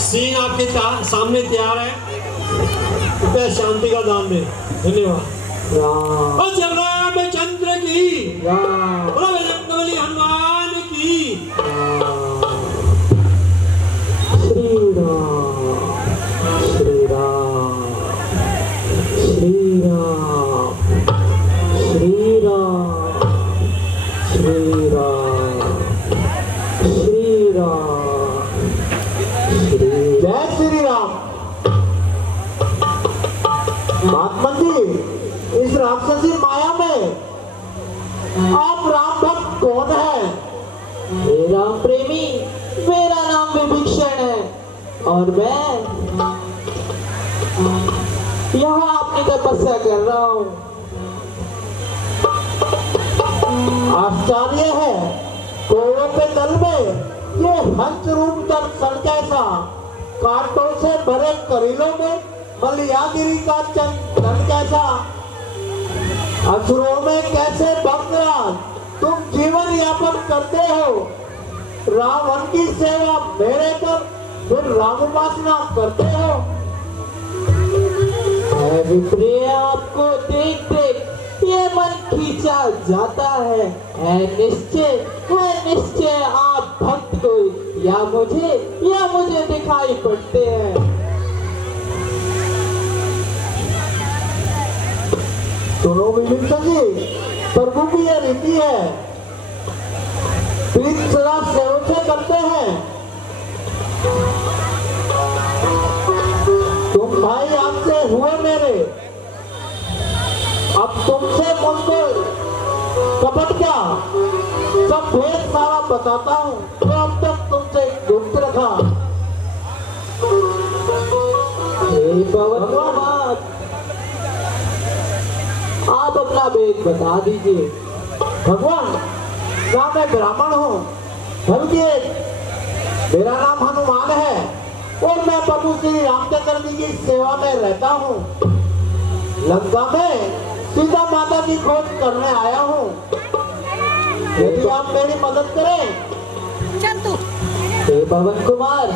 Scene आपके सामने तैयार है, कृपया शांति का दान दें। धन्यवाद। रामचंद्र की, बजरंगबली हनुमान की। श्री राम श्री राम श्री राम श्री राम श्री राम श्री राम। जय श्री राम। महात्मा जी, इस राक्षसी माया में आप राम भक्त कौन है? हे राम प्रेमी, मेरा नाम विभीषण है और मैं यहाँ आपकी तपस्या कर रहा हूँ। आश्चर्य है, कौवों के दल में ये हंस रूप दर्शन कैसा? कांटों से भरे करीलों में मलयागिरी का चंदन कैसा? असुरों में कैसे भक्तराज तुम जीवन यापन करते हो? रावण की सेवा मेरे कर फिर राम उपासना करते हो। विप्रिय, आपको देख देख ये मन खींचा जाता है निश्चय आप भक्त को या मुझे दिखाई पड़ते हैं। सुनो विभीषण जी, प्रभु की यह रीति है, प्रीत सदा सेवक से करते हैं। तुम हुए मेरे। अब तुमसे मुझको कपट क्या, सब भेद सारा बताता हूँ जो अब तक तुमसे गुप्त रखा। भगवान, आप अपना भेद बता दीजिए। भगवान, ना मैं ब्राह्मण हूँ, बल्कि मेरा नाम हनुमान है और मैं प्रभु श्री रामचंद्र जी की सेवा में रहता हूँ। लंका में सीता माता की खोज करने आया हूँ। यदि आप मेरी मदद करें। हे पवन कुमार,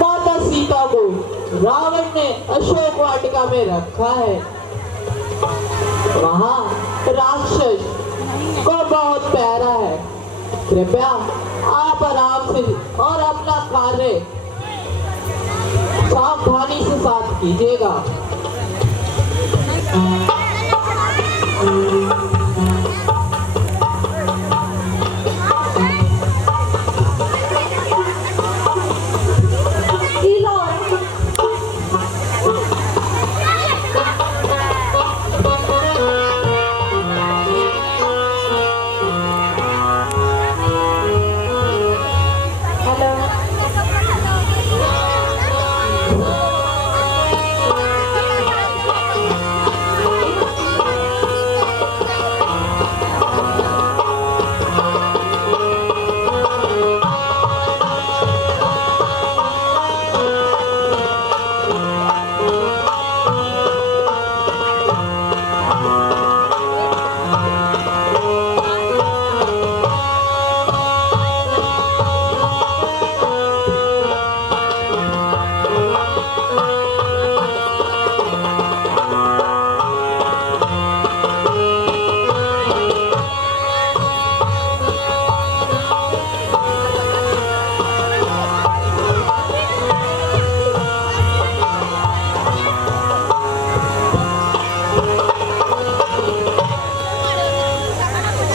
माता सीता को रावण ने अशोक वाटिका में रखा है। वहाँ राक्षस को बहुत प्यारा है। कृपया आप आराम से और अपना कार्य सावधानी से साथ कीजिएगा।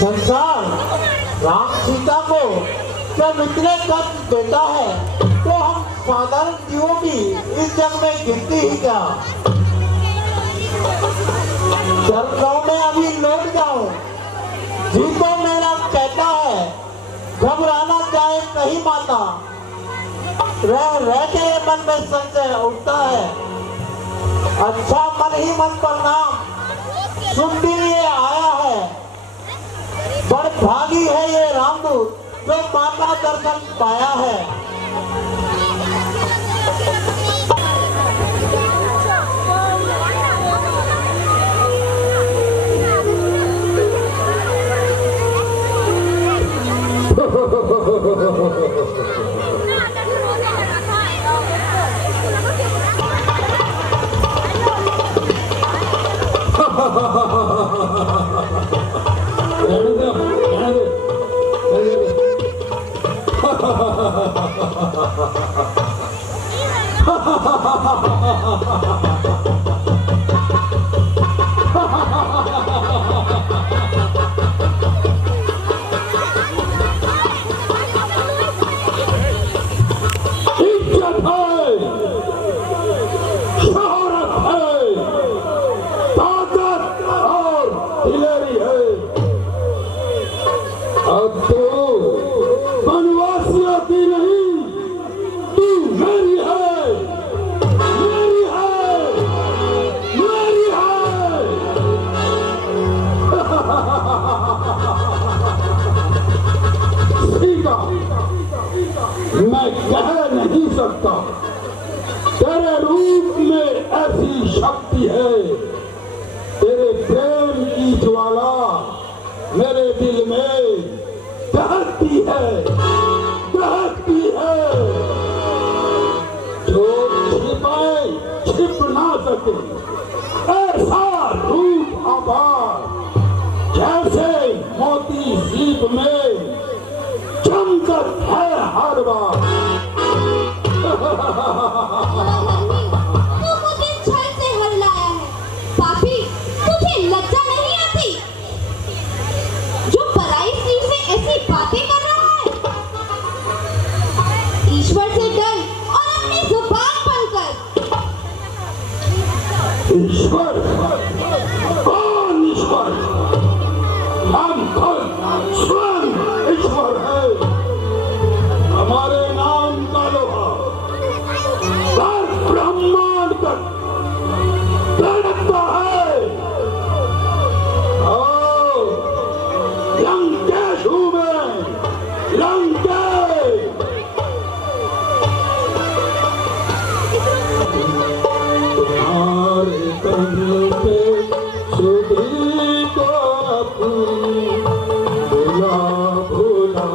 संसार राम सीता को जब इतने कष्ट देता है तो हम साधारण जीवों की इस जग में गिनती ही क्या। चरणों में अभी लौट जाऊं, जी तो मेरा कहता है घबराना चाहे कहीं माता, रह के मन में संशय उठता है। अच्छा मन ही मन पर नाम सुन भी लिए आया है। बड़ भागी है ये रामदूत जो मां का दर्शन पाया है। मैं कह नहीं सकता, तेरे रूप में ऐसी शक्ति है, तेरे प्रेम की ज्वाला मेरे दिल में दहकती है, दहकती है, जो छिपाए छिप ना सके ऐसा रूप आभार, जैसे मोती सीप में चमकत है हर बार। तू मुझे छल से हर लाया है, पापी, तुझे लज्जा नहीं आती? जो पराई स्त्री से ऐसी बातें कर रहा है? ईश्वर से डर और अपनी जुबान बंद कर। ईश्वर, कौन ईश्वर? हम खुद स्वयं ईश्वर है। हमारे नाम का लोहा पर ब्रह्मांड तक धड़कता है। आओ, लंकेश हूं मैं, लंकेश। तुम्हारे कंध पे सुधी को अपनी भुला भुला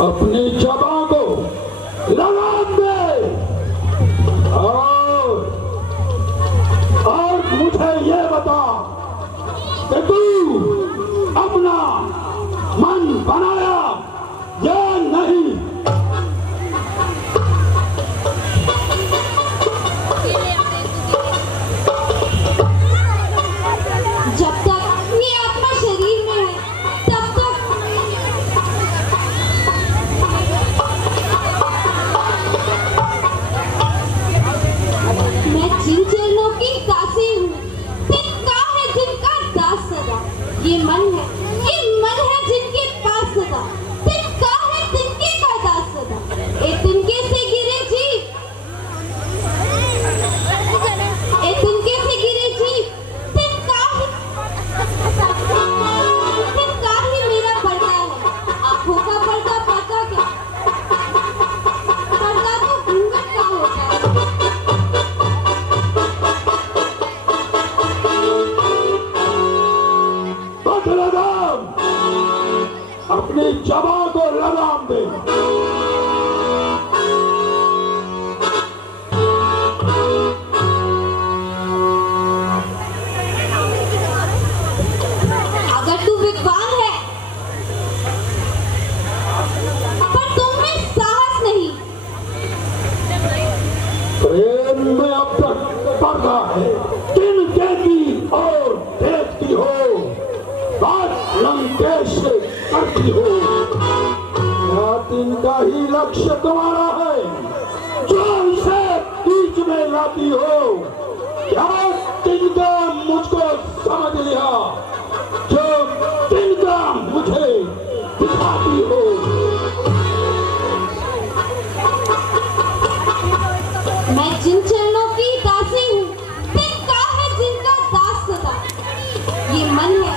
अपनी जबां को लगाम दे और मुझे ये बता कि तू अपना मन बनाया या नहीं। जब तक ये आत्मा शरीर में है तब तक मैं जिन चरणों की दासी हूँ, तिनका है जिनका दास सदा। ये मन है जिनके पास सदा, तिनका है तिनके का दास सदा। ए तिनके से गिरे जीव, ए तिनके से गिरे जीव, तिनका ही मेरा पर्दा है। आंखों का पर्दा पर्दा क्या, पर्दा तो घूंघट का होता है। लगाम, अपनी जबां को लगाम दे। अगर तू विद्वान है पर तुम में साहस नहीं। प्रेम में अब तक पर्दा है, किन कहती और देखती हो, बात लंकेश से करती हो। क्या तिनका ही लक्ष्य तुम्हारा है जो इसे बीच में लाती हो? क्या तिनका मुझको समझ लिया जो तिनका मुझे दिखाती हो? मैं जिन चरणों की दासी हूँ, तिनका है जिनका दास सदा। ये मन है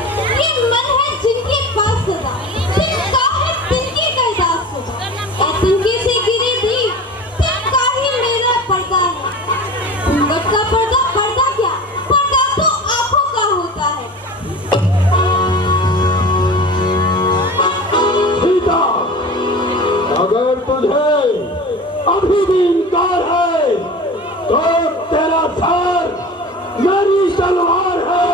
जिनके पास सदा, तिनका है तिनके का दास सदा। ए तिनके से गिरे दीव, तिनका ही मेरा पर्दा है। घूंघट का पर्दा पर्दा क्या, पर्दा तो आंखों का होता है। सीता अभी भी इनकार है तो तेरा सर मेरी तलवार है।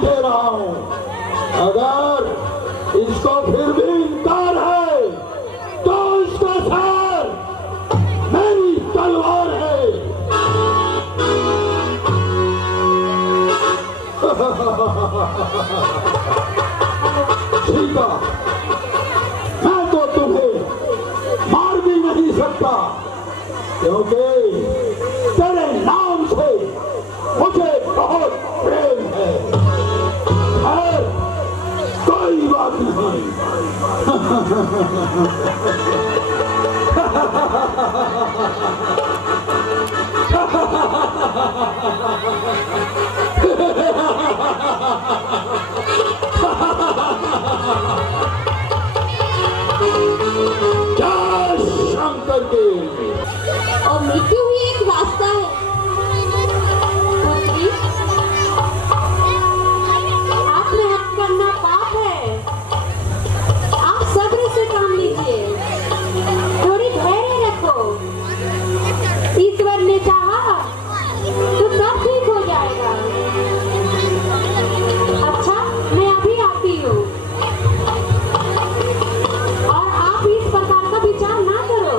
दे रहा हूं, अगर इसको फिर भी इनकार है तो इसका सर मेरी तलवार है। ठीक है, मैं तो तुम्हें मार भी नहीं सकता क्योंकि तेरे नाम से मुझे बहुत प्रेम है। कोई बात नहीं। जय शंकर के। और मृत्यु ही एक रास्ता है। आत्महत्या करना पाप है। आप सब्र से काम लीजिए, थोड़ी धैर्य रखो। ईश्वर ने चाहा तो सब ठीक हो जाएगा। अच्छा, मैं अभी आती हूँ। और आप इस प्रकार का विचार ना करो।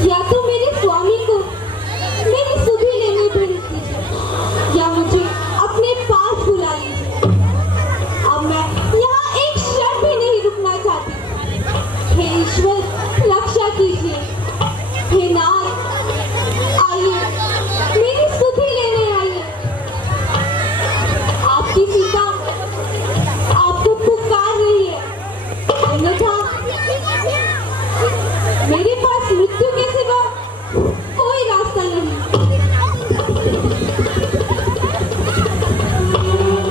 या तो मेरे स्वामी को मेरी सुधि लेने प्रेरित कीजिए या मुझे अपने पास बुला लीजिए। अब मैं यहाँ एक क्षण भी नहीं रुकना चाहती। हे ईश्वर, रक्षा कीजिए। हे नाथ, आइए मेरी सुधि लेने आइए। आपकी सीता आपको पुकार रही है, अन्यथा मेरे पास मृत्यु के सिवा कोई रास्ता नहीं।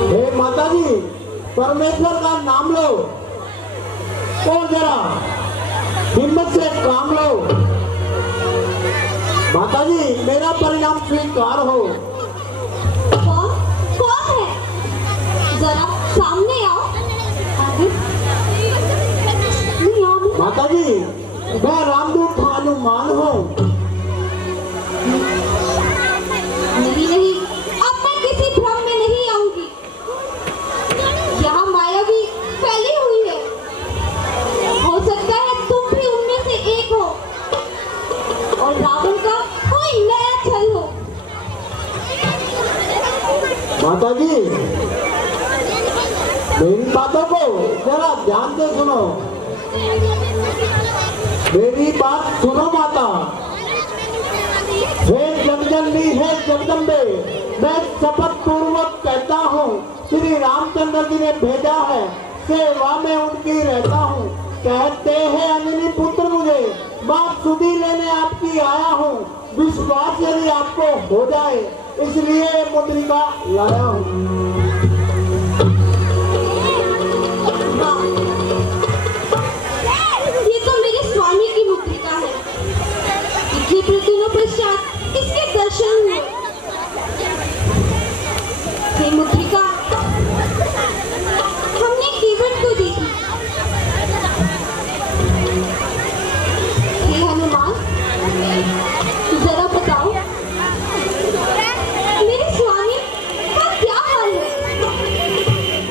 हे माता जी, परमेश्वर का नाम लो और जरा हिम्मत से काम लो। माता जी, मेरा परिणाम स्वीकार हो। कौन कौन है? जरा सामने आओ। नहीं आओ। माता जी, मैं रामदूत हनुमान हूँ। नहीं, अब मैं किसी भ्रम में नहीं आऊंगी। यहाँ माया भी फैली हुई है। हो सकता है तुम भी उनमें से एक हो और रावण का कोई नया छल हो। माता जी, मेरी बातों को जरा ध्यान से सुनो। मेरी बात सुनो माता। हे जगजननी, हे जगदम्बे, मैं शपथ पूर्वक कहता हूँ, श्री रामचंद्र जी ने भेजा है, सेवा में उनकी रहता हूँ। कहते हैं अंजनी पुत्र मुझे, बात सुधी लेने आपकी आया हूँ। विश्वास यदि आपको हो जाए इसलिए मुद्रिका लाया हूँ। ये तो मेरे स्वामी की मुद्रिका है। इतने दिनों पश्चात इसके दर्शन हुए। ये मुद्रिका हमने केवट को दी थी। हे हनुमान, जरा बताओ मेरे स्वामी का क्या हाल है?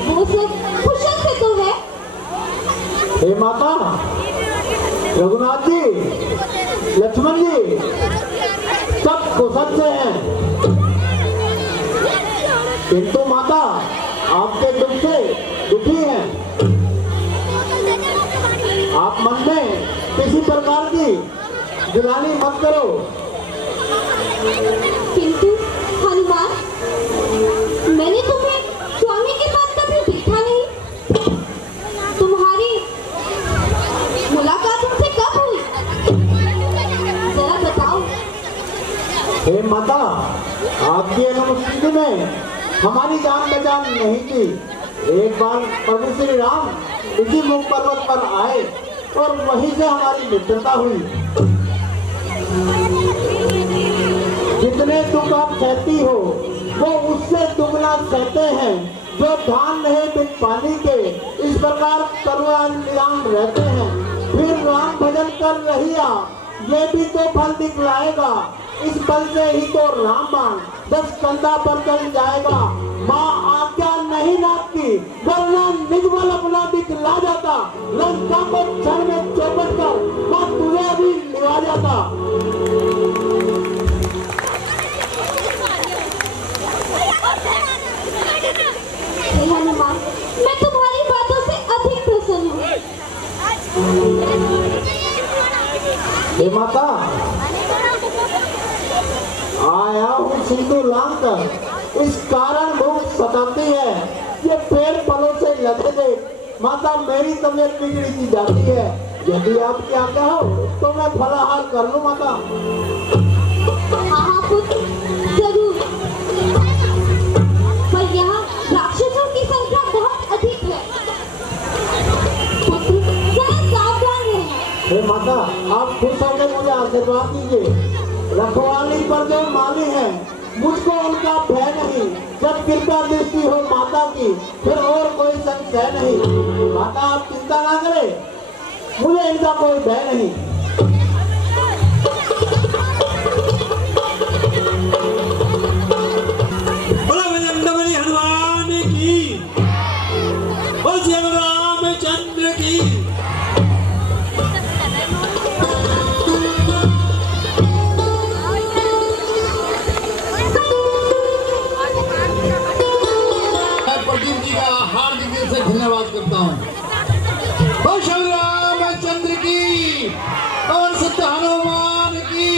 वो सब कुशल से तो है? हे माता, रघुनाथ जी, लक्ष्मण जी सब कुशल से हैं, किंतु माता आपके दुख से दुखी हैं। आप मन में किसी प्रकार की गिलानी मत करो। किंतु हनुमान, मैंने तुम्हें स्वामी के साथ कभी देखा नहीं। तुम्हारी मुलाकात उनसे कब हुई, जरा बताओ। हे माता, आपकी अनुपस्थिति में हमारी जान पहचान नहीं थी। एक बार प्रभु श्री राम इसी मुख पर्वत पर आए और वहीं से हमारी मित्रता हुई। जितने दुख आप सहती हो वो उससे दुगना सहते हैं जो धान नहीं बिन पानी के। इस प्रकार करुणा निराम रहते हैं। फिर राम भजन कर रहिया, ये भी तो फल दिखलाएगा। इस बल से ही तो रामबाण 10 कंधा पर चल जाएगा। माँ आज्ञा नहीं नापती, वरना निज बल अपना दिखला जाता। लंका को क्षण में चौपट कर माँ तुझे भी लिवा जाता। हे हनुमान, मैं तुम्हारी बातों से अधिक प्रसन्न हूँ। हे माता, आया हूँ सिंधु लांग कर, इस कारण भूख सताती है। ये पेड़ फलों से लदे दे। माता, मेरी तबीयत बिगड़ी सी जाती है। यदि आप क्या कहो तो मैं फलाहार कर लूँ माता। हाँ पुत्र, जरूर। पर यहाँ राक्षसों की संख्या बहुत अधिक है। पुत्र, जरा सावधान रहें। हे माता, आप खुश होकर मुझे आशीर्वाद दीजिए। रखवाली पर जो माली है, मुझको उनका भय नहीं। जब कृपा दृष्टि हो माता की, फिर और कोई संशय नहीं। माता, आप चिंता ना करें, मुझे इनका कोई भय नहीं। बोला बजरंगबली हनुमान की, बोल श्री रामचंद्र की। प्रदीप जी का हार्दिक दिल से धन्यवाद करता हूँ। बोल श्री रामचंद्र की, और सत्य हनुमान की।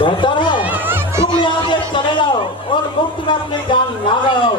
बेहतर है तुम यहाँ से चले जाओ और मुफ्त में अपनी जान ना गवाओ।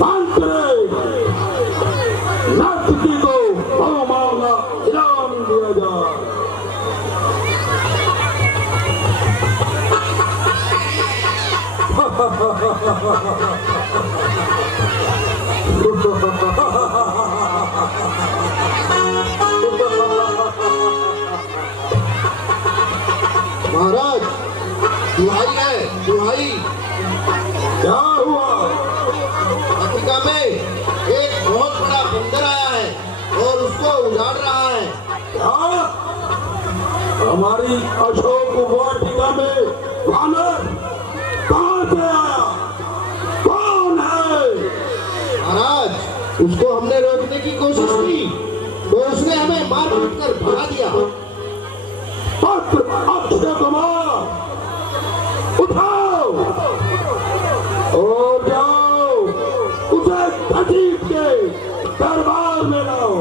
बंद किया जाए। नर्तकी को बहुमावना इनाम दिया जाए। महाराज दुहाई है दुहाई। क्या हुआ? अफ्रीका में एक बहुत बड़ा बंदर आया है और उसको उजाड़ रहा है। क्या? हमारी अशोक वाटिका में वानर कहाँ से आया? कौन है? महाराज उसको हमने रोकने की कोशिश की तो उसने हमें मार पीट कर भगा दिया। पत्र अक्षय कुमार उठाओ और जाओ उसे घसीट के दरबार में लाओ।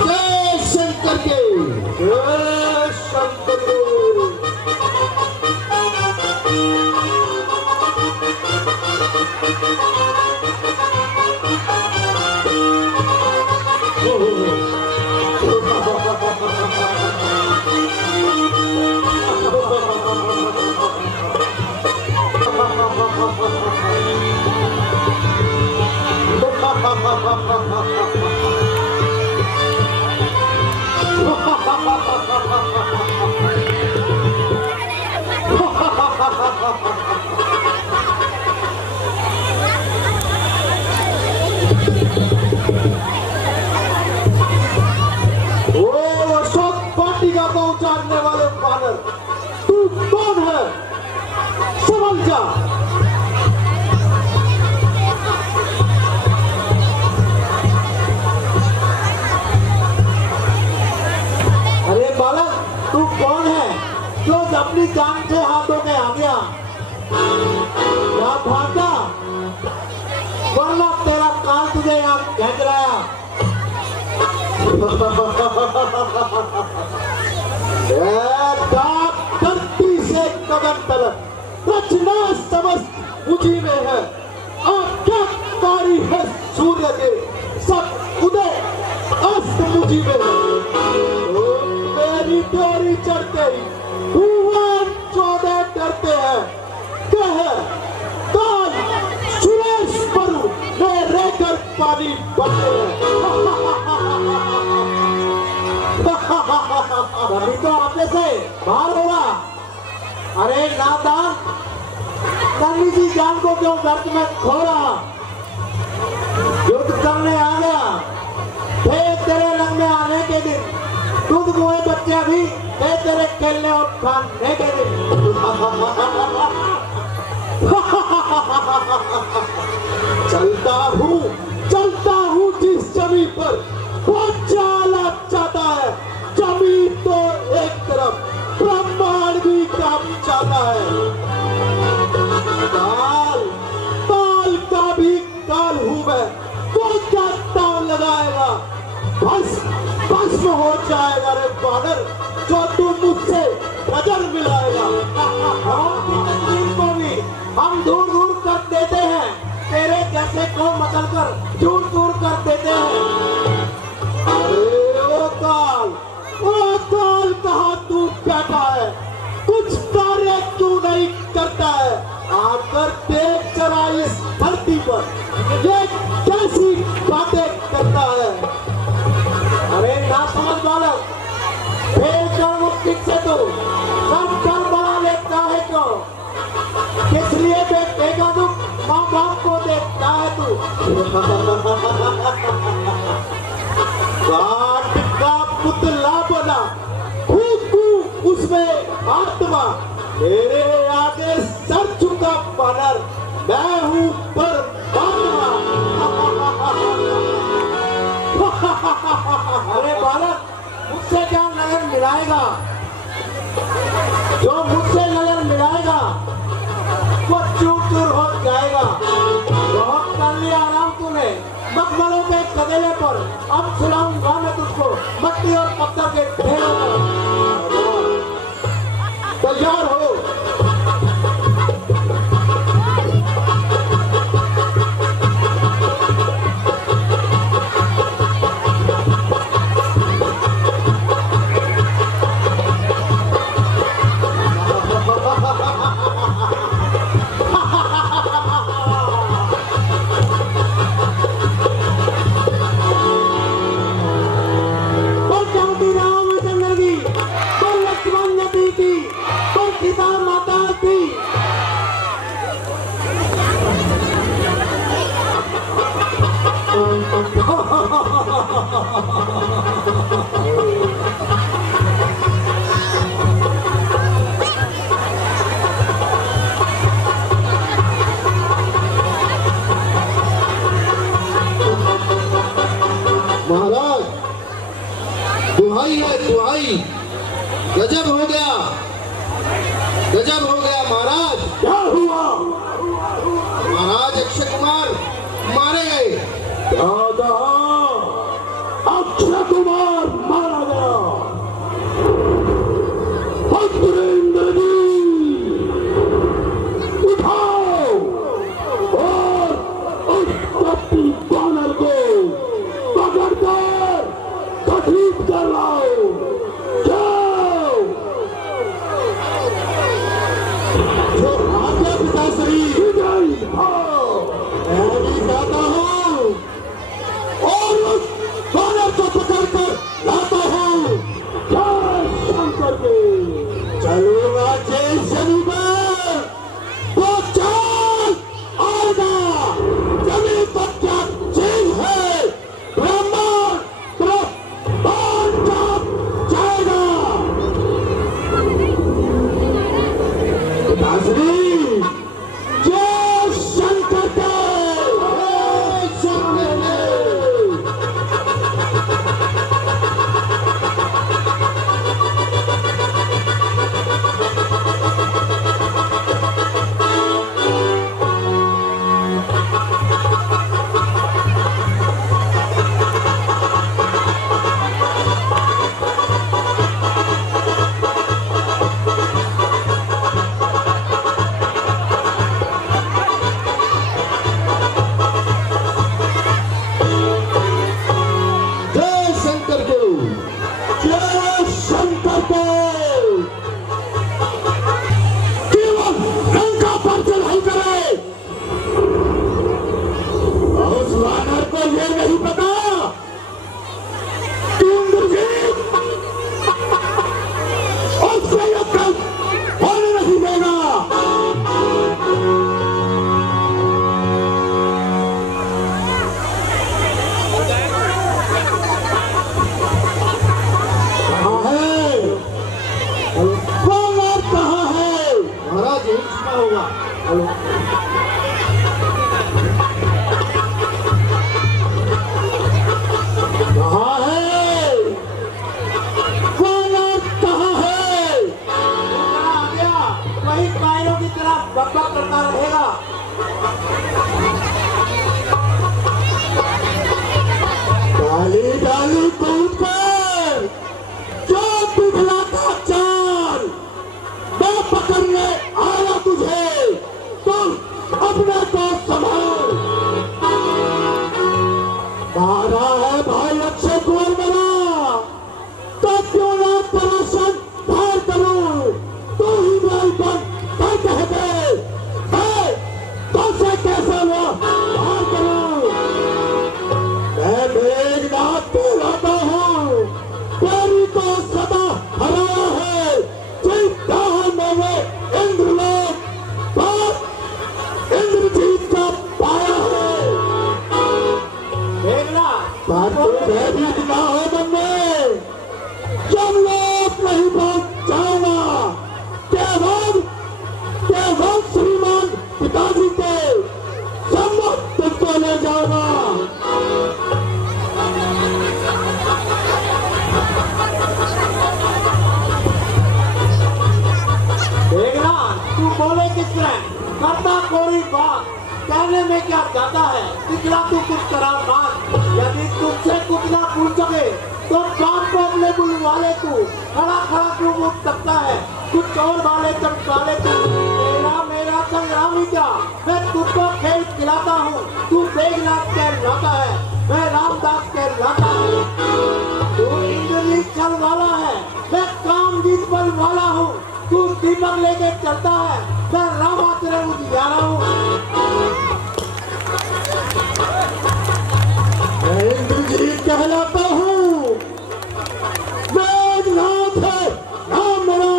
जय शंकर के जय शंकर के। अशोक वाटिका को उजाड़ने वाले बानर, तू कौन है? समझ जा। अरे बालक, तू कौन है जो अपनी जान से हाथों में आ गया? क्या भागा, वरना तेरा काल तुझे यहाँ खींच रहा। धरती से गगन तलक रचना समस्त मुझी में है। क्या कारी है सूर्य के, सब उदय अस्त मुझी में है। मेरी डोरी चढ़ते ही भुवन 14 डरते हैं। कह काल सुरेश परू में रहकर पानी भरते हैं। अभी तो आपने से बाहर होगा। अरे नादान, नन्ही सी जान को क्यों व्यर्थ में खो रहा? युद्ध करने आ गया, फिर तेरे रंग में आने के दिन दूध मुहे बच्चे भी फिर तेरे खेलने और खाने के दिन। चलता हूँ जिस जमीन पर वो चाला चाहता है। जमीन तो एक तरफ, ब्रह्मांड भी काम चाहता है। काल का भी काल हूँ मैं, वो क्या ताव लगाएगा? भस्म हो जाएगा रे बानर, जो तू मुझसे नजर मिलाएगा। को भी हम दूर दूर कर देते हैं, तेरे जैसे को मचल कर दूर दूर कर देते हैं। अरे वो काल कहाँ तू बैठा है? कुछ कार्य तू नहीं करता है। आकर देख जरा इस धरती पर ये कैसी बातें करता है। अरे ना समझ बालक, फेल कर मुक्ति से तो सब कर बना लेता है क्यों? किस लिए बेटा दुख माँ बाप को देखता है तू? काट का पुतला बना, फूंकू उसमें आत्मा। मेरे आगे सर झुका बानर, मैं हूँ परमात्मा। अरे बालक, मुझसे क्या नजर मिलाएगा? जो मुझसे नजर मिलाएगा वो चूर चूर हो जाएगा। बहुत कर लिया आराम तूने मखमलों के कदेले पर, अब सुनाऊंगा मैं तुझको मट्टी और पत्थर के ढेरों पर। तैयार हो। तलवार बाहर करो। मैं मेघनाथ कहलाता हूँ, तेरी को सदा हराया है। जीतता है मैंने इंद्रलोक, बात इंद्रजीत का पाया है। देखना पर तुम भयभीत ना हो मन में, जब लोग नहीं पहुंच जाऊंगा केवल श्रीमान पिताजी के सम्मत तुमको ले जाऊंगा। देखना तू बोले किस तरह, करता कोई बात, कहने में क्या जाता है, दिखला तू कुछ करा बात। यदि तुझसे कुछ ना पूछोगे तो बाप को अपने बुलवाले तू, खड़ा खड़ा क्यों मुझ सकता है, कुछ और वाले चमकाले तू। तेरा मेरा संग्रामी क्या, मैं तुझको खेल खिलाता हूँ। तू मेघनाथ कहलाता है, मैं रामदास कहलाता हूँ। तू इंद्रजीत छल वाला है, मैं कामजीत बल वाला हूँ। तू दीपक लेके चलता है, मैं रामाचरण उजियारा हूँ। मैं इंद्रजीत कहलाता हूँ, मेघनाथ है नाम मेरा।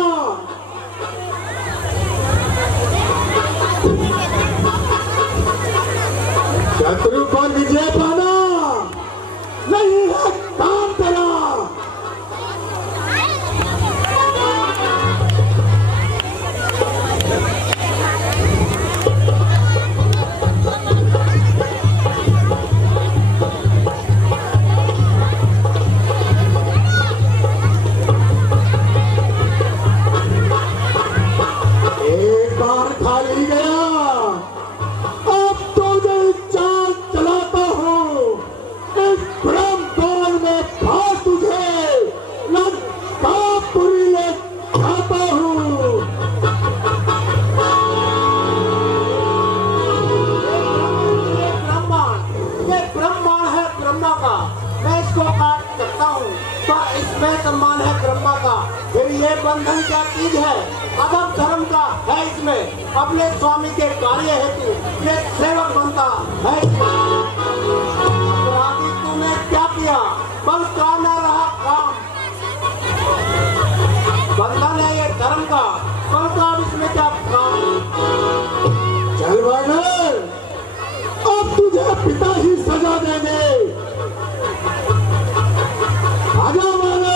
शत्रु पर विजय पाना नहीं है काम तेरा। एक बार खाली गया, अब तो जो चाल चलाता हूँ, इस ब्रह्मांड में खा तुझे लंकापुरी ले खाता हूँ। ये ब्रह्मांड है ब्रह्मा का, मैं इसको काट सकता हूँ, पर इसमें सम्मान है ब्रह्मा का। फिर ये बंधन क्या चीज है, अदब धर्म का है इसमें, अपने स्वामी के कार्य हेतु ये सेवक बनता है इसमें। अपराधी तूने क्या किया, बल का न रहा काम, बंधन है ये धर्म का, बल का इसमें क्या काम। चल वानर, अब तुझे पिता ही सजा देंगे। आजा वानर।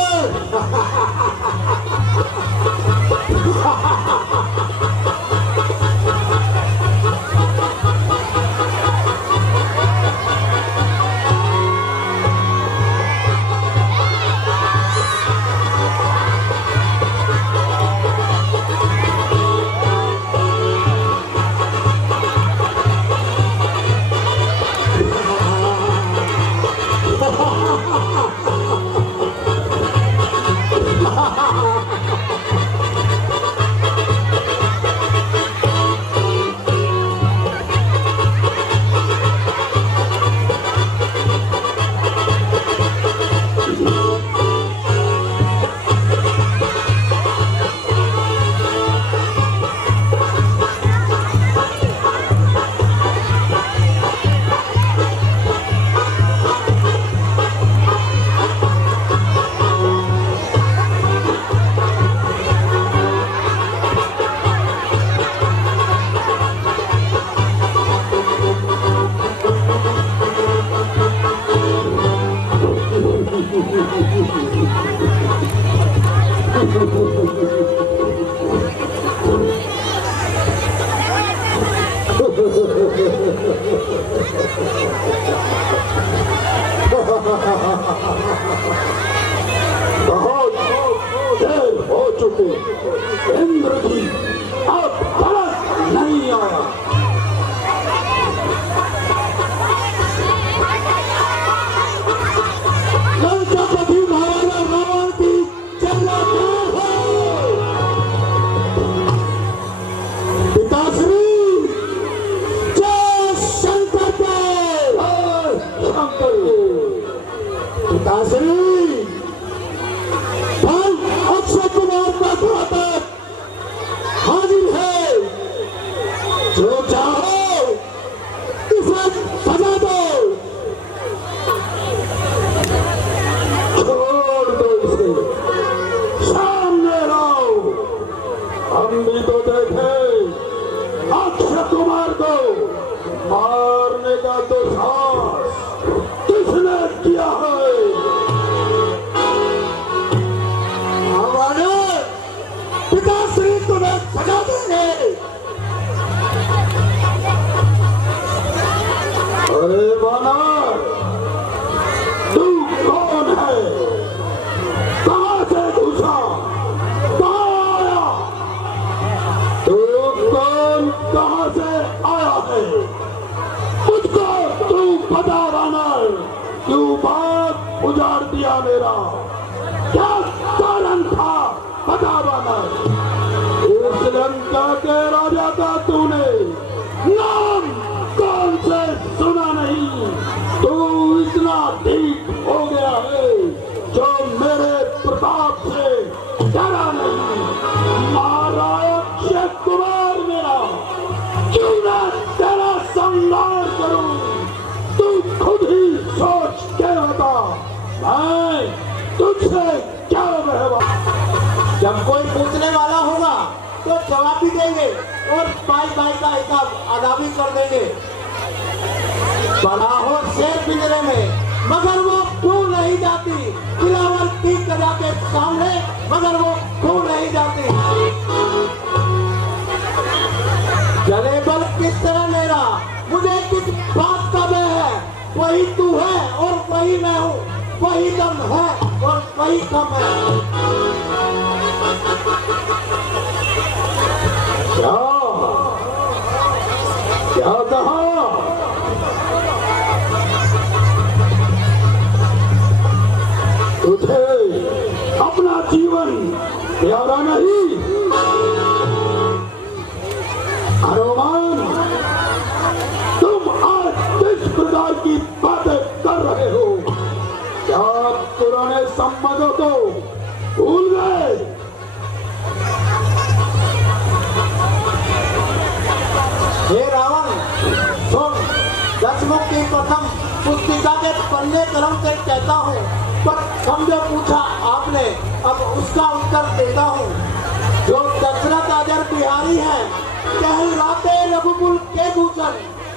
दुस्साहस किसने किया है? हमारे पिताश्री तुम्हें सजा देंगे। अरे वानर, तू कौन है? कहां से घुसा? कहां आया? तू कौन, कहां से आया है? मुझको तू बता वानर, क्यों बाग उजाड़ दिया मेरा? क्या कारण था? बता वानर। इस लंका के राजा का तूने नाम कौन से सुना नहीं? तू इतना ठीक हो गया है जो मेरे प्रताप से डरा नहीं। महाराज अक्षय कुमार मेरा, क्यों न तेरा संहार करूं? तू खुद ही सोच के बता, मैं तुझसे क्या व्यवहार? जब कोई पूछने वाला होगा तो जवाब भी देंगे और पाई पाई का हिसाब अदा भी कर देंगे। बड़ा हो शेर पिंजरे में, मगर वो क्यों नहीं जाती? दिलावर की कदा के सामने, मगर वो क्यों नहीं जाती? जले बल किस तरह मेरा, मुझे किस बात का भय है? वही तू है और वही मैं हूँ, वही दम है और वही कम है। क्या कहा? तुझे अपना जीवन प्यारा नहीं? हनुमान, तुम आज किस प्रकार की बातें कर रहे हो? क्या पुराने संबंधों को भूल गए? हे रावण, सुन, दसमुख की प्रथम पुस्तिका के पन्ने कलम से कहता हूँ, पर हम जो पूछा आपने, अब उसका उत्तर देता हूँ। जो दशरथ अजर बिहारी है, कहलाते रघुकुल के भूषण,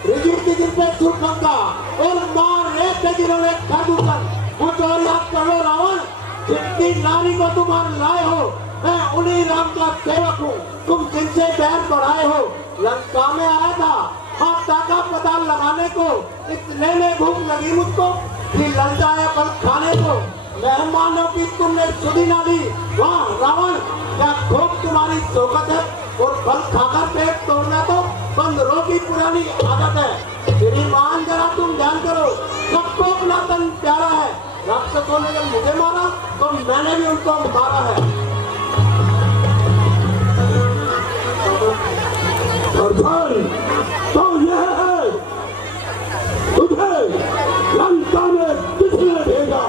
ऋषि के जिन पे सुरखंका और मार रहे थे जिन्होंने खरदूषण। कुछ और याद करो रावण, जिनकी नारी को तुम लाए हो, मैं उन्हीं राम का सेवक हूँ। तुम जिनसे बैर बढ़ाए हो, लंका में आया था माता का पता लगाने को, इतने में भूख लगी मुझको कि ललचाया फल खाने को। मेहमानों की तुमने सुधी ना ली, वाह रावण, क्या खूब तुम्हारी शौकत है। और फल खाकर पेट तोड़ना तो बंदरों की पुरानी आदत है। श्रीमान जरा तुम ध्यान करो, सबको अपना तन प्यारा है। राक्षसों ने जब मुझे मारा तो मैंने भी उनको मारा है। तो यह है, तुझे लंका में किसने भेजा?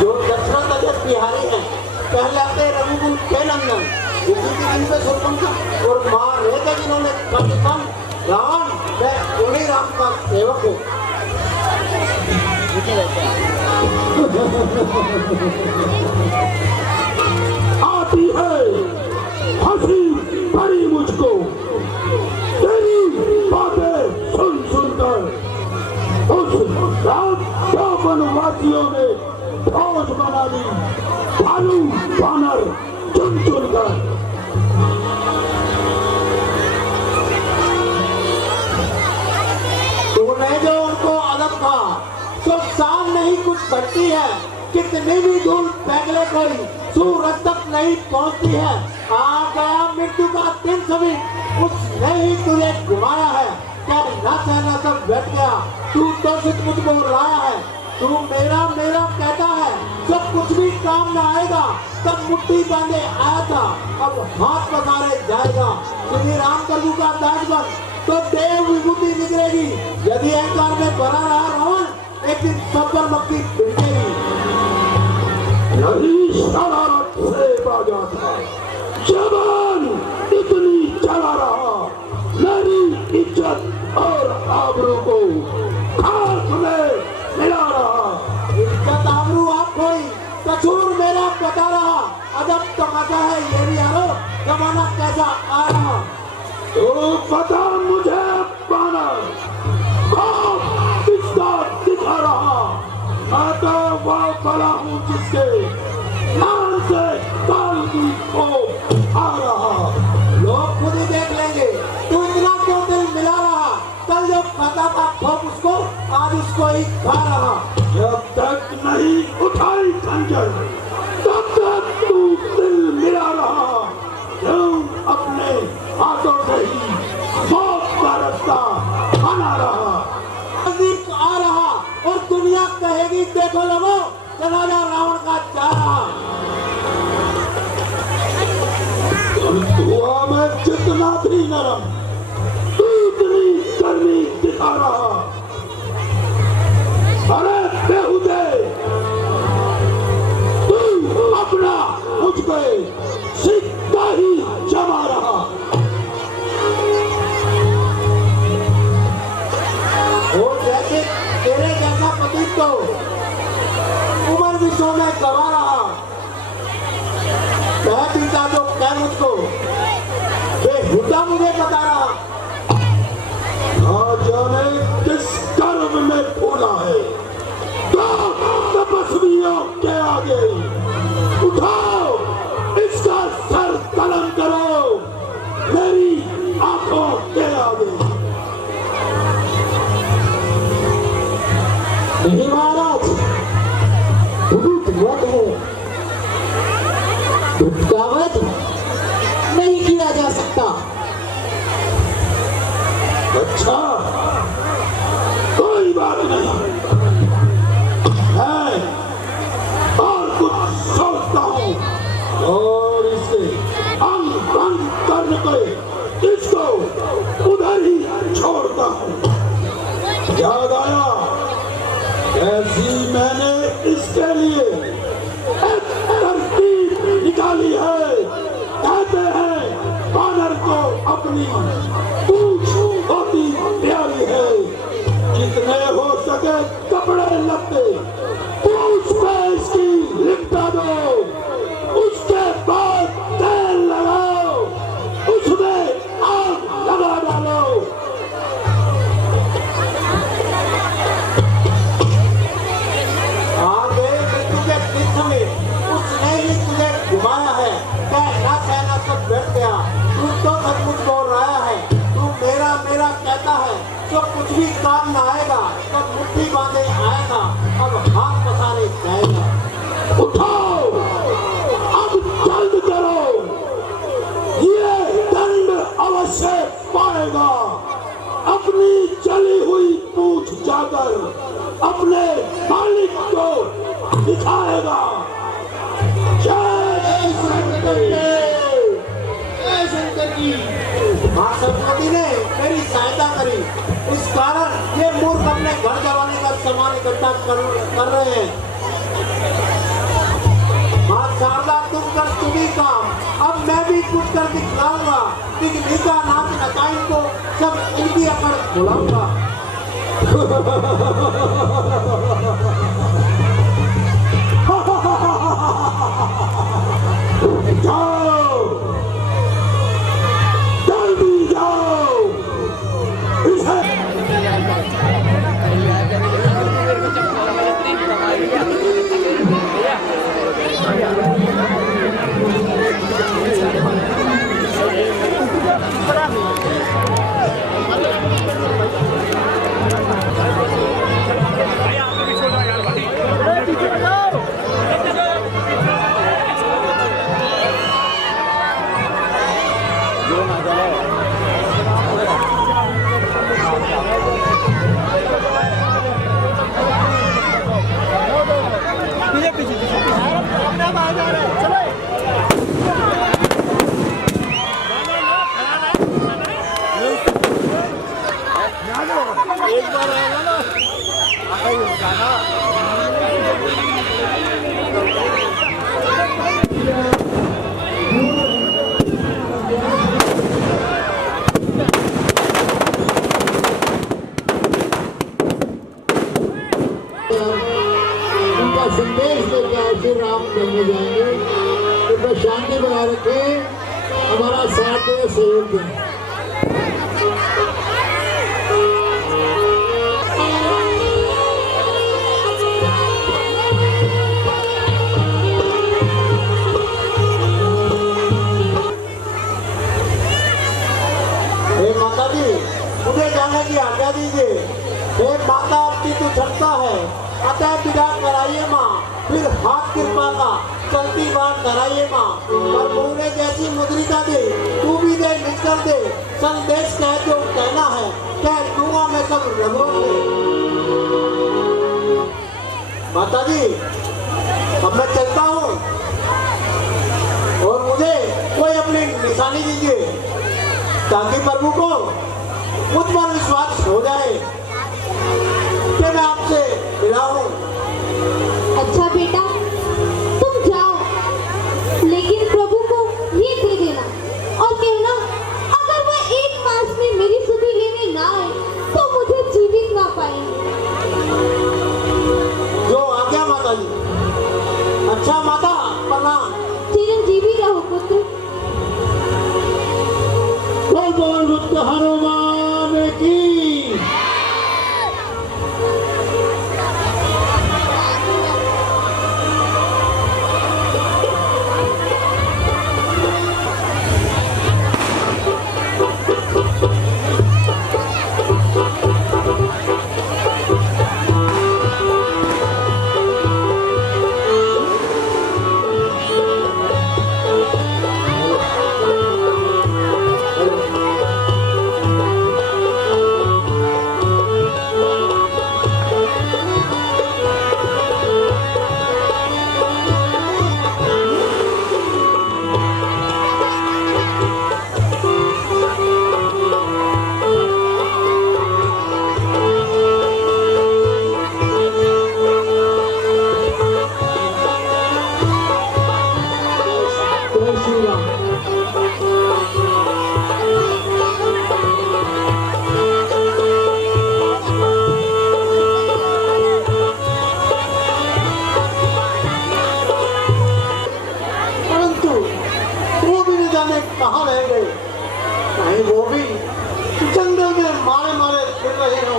जो दशरथ अजर बिहारी है, कहलाते रघुकुल के नंदन, इसी के दिन पे सुरपंखा और मार रहे थे जिन्होंने कटकन। रावण, मैं उन्हीं राम का सेवक हूँ। आती है हंसी बड़ी मुझको, तेरी बातें सुन सुनकर। उस रात क्या वनवासियों ने फौज बना ली, भालू बानर चुन चुन कर। तूने जो उनको अदब था, तो शान नहीं कुछ बढ़ती है। कितनी भी धूल फेंक ले कोई, सूरज तक नहीं पहुंचती है। आ गया मृत्यु का दिन सभी, उसने ही तुझे घुमाया है। क्या न सहना सब बैठ गया, तू तो सिर्फ मुझको लाया है। तू मेरा मेरा कहता है, सब कुछ भी काम न आएगा। तब मुट्ठी बांधे आया था, अब हाथ पसारे जाएगा। श्री राम प्रभु का दासबन तो देव विभूति निकलेगी। यदि अहंकार में भरा रहा रावण, एक दिन सब पर मक्खी भिड़केगी। यही शरारत से बाजा था, जवान इतनी चला रहा, मेरी इज्जत और आबरू को खाक में मिला रहा। इज्जत आबरू बता रहा, अजब तमाशा है ये भी यारो, जमाना कैसा आ रहा। तो बता मुझे बानर, कौन किसका दिखा रहा? मैं तो वो बड़ा हूँ जिसके नाम से काल की खोप आ रहा। लोग खुद ही देख लेंगे, तू इतना क्यों दिल मिला रहा? कल जो खाता था खोप उसको, आज उसको ही खा रहा। जब तक नहीं उठाई खंजर, तब तक तू दिल मिला रहा। क्यों अपने हाथों से ही मौत का रास्ता बना रहा। नजदीक आ रहा और दुनिया कहेगी देखो लोगो, जनाजा रावण का जा रहा। धुआं में जितना भी नरम, तू इतनी गर्मी दिखा रहा। अरे बेहुदे, तू अपना मुझ पे सिक्का ही जमा रहा। और जैसे तेरे जैसा पति तो उम्र विश्व में गवा रहा। कह पीता तो कह मुझको, बेहुदा मुझे बता रहा। ना जाने किस कर्म में फूला है, तपस्वियों के आगे उठाओ इसका सर कलम करो मेरी आंखों के आगे। नहीं महाराज, भूत वध है, भूत का वध नहीं किया जा सकता। अच्छा, कोई बात नहीं, मैं और कुछ सोचता हूँ और इसे अंग भंग करने के इसको उधर ही छोड़ता हूँ। याद आया कैसी मैंने इसके लिए एक तरकीब निकाली है। कहते हैं बानर को अपनी पूंछ होती प्यारी है। जितने हो सके कपड़े लपटे पूंछ पे इसकी लिपटा दो, उसके बाद तेल लगाओ, उसमें आग लगा डालो। आगे तुझे किस में उसने ही तुझे घुमाया है। कहना सब बैठ गया, तू तो सब कुछ बोल रहा है। तू मेरा मेरा कहता है, जो कुछ भी काम न आएगा तब मुट्ठी बांधे आएगा, अब हाथ पसारे जाएगा। उठाओ, अब जल्द करो, ये दंड अवश्य पाएगा। अपनी जली हुई पूंछ जाकर अपने मालिक को दिखाएगा। जय शंकर की। माँ सरस्वती ने मेरी सहायता करी, इस कारण ये मूर्ख अपने घर जलाने का सामान इकट्ठा कर रहे हैं। माँ शारदा तुम कर तुम्ही काम, अब मैं भी कुछ कर दिखलाऊंगा। निका नाच नचाई को सब इनकी अकड़ बुलाऊंगा। जाओ, जल्दी जाओ, इसे छोटा यार संदेश लेके आए श्री राम करने जाएंगे। तो शांति बना रखे, हमारा साथ दे, सहयोग दें। माता जी, मुझे जाने की आज्ञा दीजिए। हे माता, आपकी तो क्षमता है, अतः विदा कराइए माँ, फिर हाथ कृपा का चलती बात कराइए माँ। पर बोले जैसी मुद्रिका दे, तू भी दे, निकल दे, संदेश कह जो कहना है, कह दूंगा मैं सब रगों से। माता जी, अब मैं चलता हूँ और मुझे कोई अपनी निशानी दीजिए, ताकि प्रभु को मुझ पर विश्वास हो जाए कि मैं आपसे मिला हूँ। अच्छा बेटा, तुम जाओ, लेकिन प्रभु को ये दे देना और कहना अगर वह 1 मास में मेरी सुधि लेने ना आए तो मुझे जीवित ना पाएंगे। जो आज्ञा माता जी। अच्छा माता, प्रणाम। चिरंजीवी रहो पुत्र। बोल हनुमान की। कहाँ रह गए? कहीं वो भी जंगल में मारे मारे फिर रहे हो।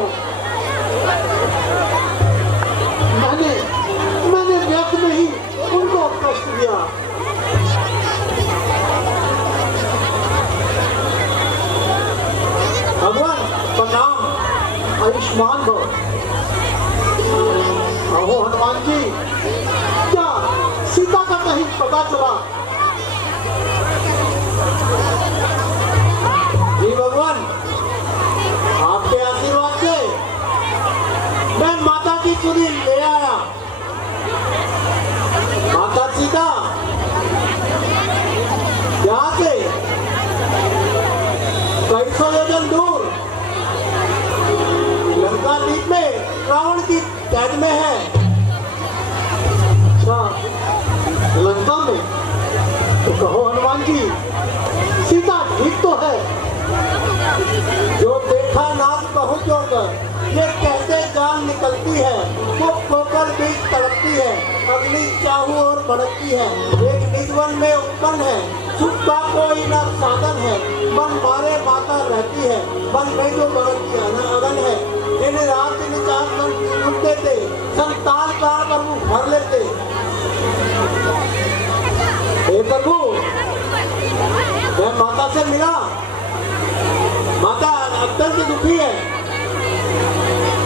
मैंने व्यर्थ में ही उनको कष्ट दिया। भगवान प्रणाम, आयुष्मान भव। अहो हनुमान जी, क्या सीता का कहीं पता चला? जी भगवान, आपके आशीर्वाद से मैं माता की चुनी ले आया। माता सीता यहाँ से कई सौ योजन दूर लंका द्वीप में रावण की कैद में है। अच्छा, लंका में? तो कहो हनुमान जी, सीता ठीक तो है? जो देखा नाथ पहुंचोकर ये कहते जान निकलती है, वो कोकर बीच तड़पती है, अग्नि चाहू और भड़कती है। एक निजवन में उत्पन्न है, सुख का कोई न साधन है। मन मारे माता रहती है, मन में जो भगत की अगन है। दिन रात निचार उठते थे, संतान का प्रभु भर लेते। हे प्रभु, मैं माता से मिला। माता अत्यंत दुखी है,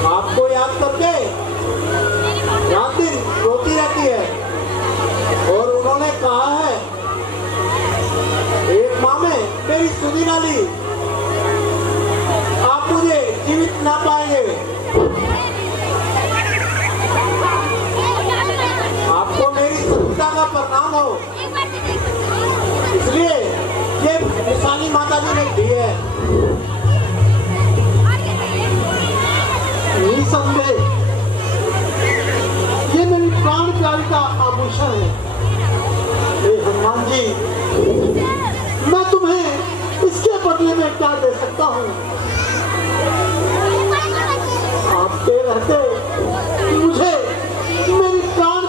आपको याद करके रात दिन रोती रहती है। और उन्होंने कहा है, एक माँ में मेरी सुधी ना ली, आप मुझे जीवित ना पाएंगे। आपको मेरी सत्ता का प्रणाम हो, इसलिए ये निशानी माता जी ने दी है। निसंदेह ये मेरी प्राण प्यारी का आभूषण है। हे हनुमान जी, मैं तुम्हें इसके बदले में क्या दे सकता हूँ? आपके रहते मुझे मेरी प्राण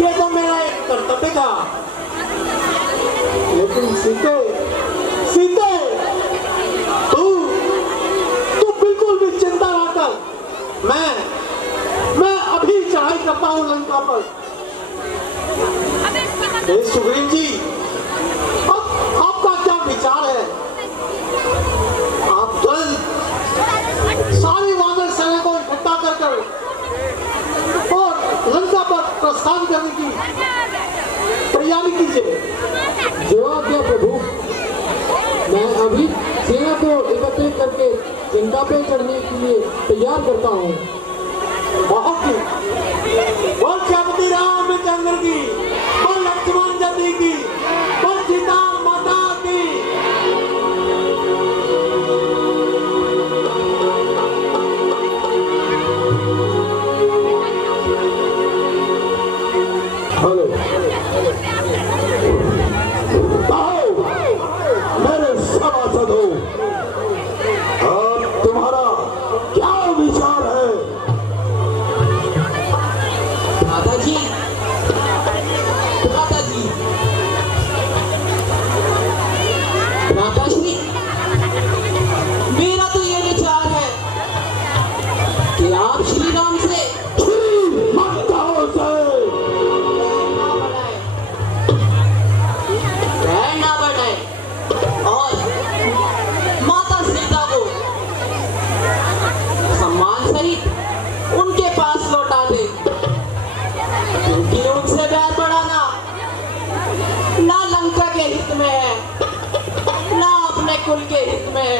ये तो मेरा एक कर्तव्य था। लेकिन सीते सीते तू बिल्कुल भी चिंता ना कर। मैं अभी चढ़ाई करता हूँ लंका पर। सुग्रीव जी, आपका क्या विचार है? आप तुरंत सारी वानर सेना को इकट्ठा कर और लंका पर प्रस्थान करने की तैयारी कीजिए। जवाब दिया प्रभु। मैं अभी सेना को एकत्रित करके लंका पे चढ़ने के लिए तैयार करता हूँ। बहुत बोल श्यामती रामचंद्र की, बोल लक्ष्मण जी की, बोल सीता माता की। हेलो, आओ मेरे सभासद हो, अब तुम्हारा क्या विचार है? दादाजी, माताश्री, मेरा तो ये विचार है कि आप श्री राम से मत कहो बैर ना बढ़ाए और माता सीता को सम्मान सहित उनके पास लौटा दे, क्योंकि उनसे बैर बढ़ाना ना लंका के हित में है, ना अपने कुल के हित में है।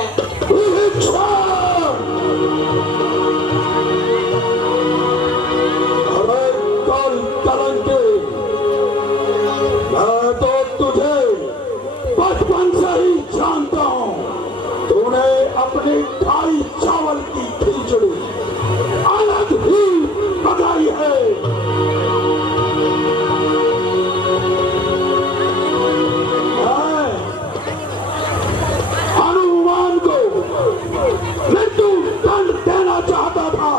अरे कल कलंके, मैं तो तुझे बचपन से ही जानता हूँ। तूने अपनी खाई चावल की खिचड़ी अलग ही पकाई है। हनुमान को मृत्यु दंड देना चाहता था,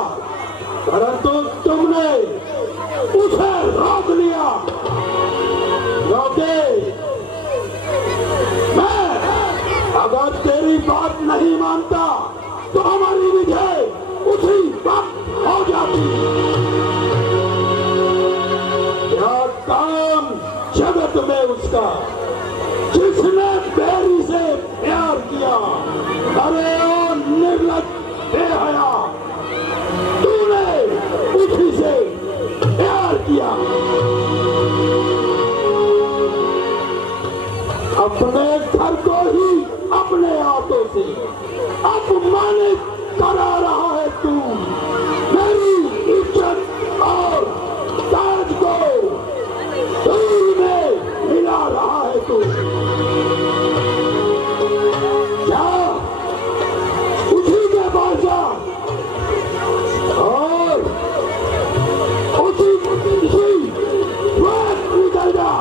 परंतु तुमने उसे रोक लिया। क्योंकि मैं अगर तेरी बात नहीं मानता तो हमारी विजय उसी वक्त हो जाती। क्या काम जगत में उसका जिसने बेरी से प्यार किया। अरे ओ निर्लज बेहया, तूने उसी से प्यार किया। अपने घर को ही अपने हाथों से अपमानित करा रहा है तू। मेरी इज्जत और ताज को दूर में मिला रहा है तू। क्या उसी के पास जा और उसी वक्त निकल जा।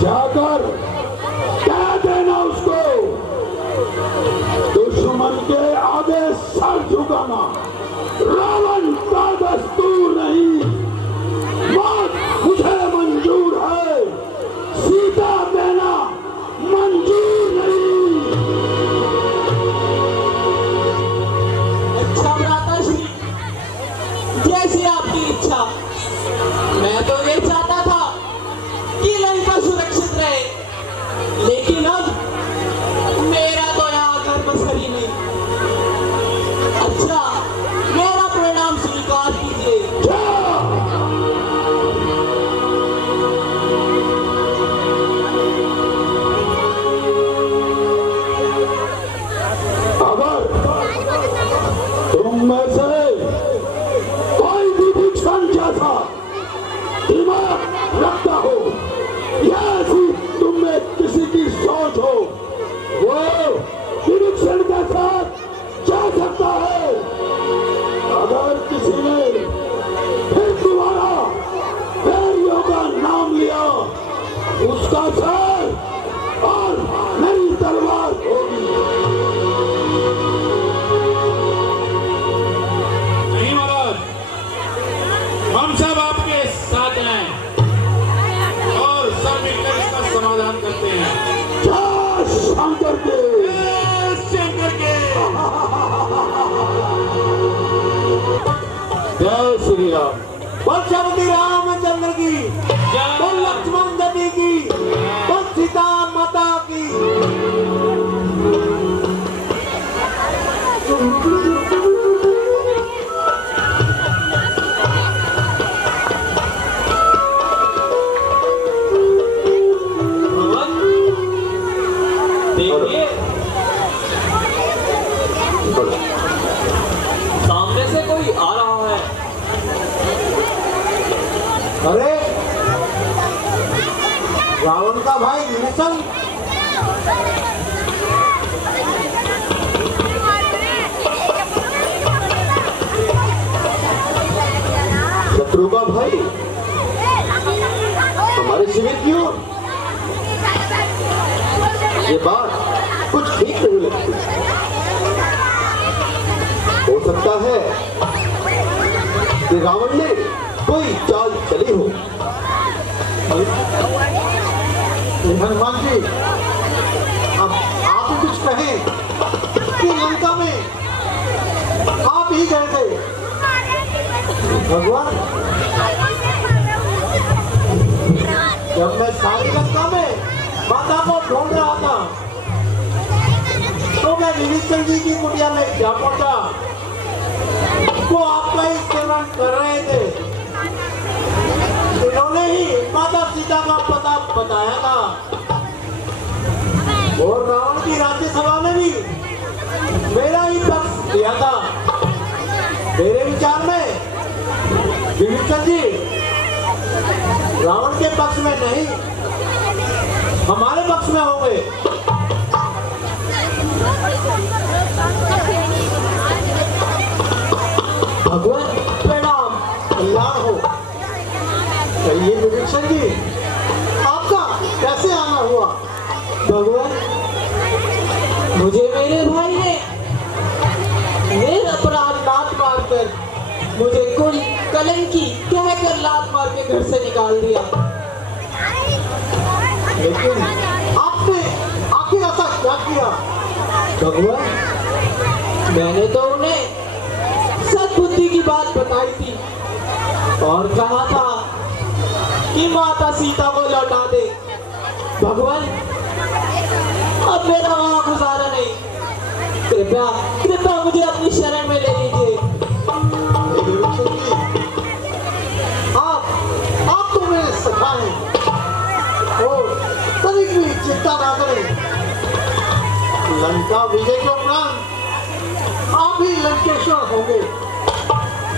जाकर कह देना उसको, दुश्मन के आगे सर झुकाना रावण का दस्तूर नहीं। मौत मुझे मंजूर है, सीता देना मंजूर नहीं। अच्छा भ्राताश्री, जैसी आपकी इच्छा। मैं तो ये चाहता था कि लंका सुरक्षित रहे, लेकिन अब मेरा तो यहाँ घर बसर ही नहीं। अच्छा, मेरा परिणाम स्वीकार कीजिए। अगर तुम में से कोई भी भिक्षण जैसा जय श्री राम। बोल श्रीमती रामचंद्र की, बोल लक्ष्मण जी की, बोल सीता माता की। देखिए सामने से कोई आ रहा है। अरे रावण का भाई विभीषण। शत्रु का भाई हमारे शिविर की ओर, ये बात कुछ ठीक नहीं लगती। हो सकता है कि रावण ने कोई चाल चली हो। हनुमान जी, अब आप ही कुछ कहें कि लंका में आप ही गए थे। भगवान, जब मैं सारी लंका में माता को ढूंढ रहा था तो मैं विभीषण जी की कुटिया में जा पहुंचा। वो आपका ही सेवन कर रहे थे। इन्होंने ही माता सीता का पता बताया था और रावण की राज्यसभा में भी मेरा ही पक्ष दिया था। मेरे विचार में विभीषण जी रावण के पक्ष में नहीं, हमारे पक्ष में होंगे। भगवान प्रणाम, कल्याण हो। कहिए विभीषण जी, आपका कैसे आना हुआ? भगवान, मुझे मेरे भाई ने अपराध लात मारकर, मुझे कोई कलंकी कहकर लात मार के घर से निकाल दिया। लेकिन आपने आखिर ऐसा क्या किया? भगवान, मैंने तो उन्हें सद्बुद्धि की बात बताई थी और कहा था कि माता सीता को लौटा दे। भगवान, अब मेरा वहां गुजारा नहीं। कृपया कृपया मुझे अपनी शरण में ले लीजिए। विभीषण जी, आप तो मेरे सखा हैं और कभी भी चिंता ना करें। लंका विजय के उपरांत आप ही लंकेश्वर होंगे,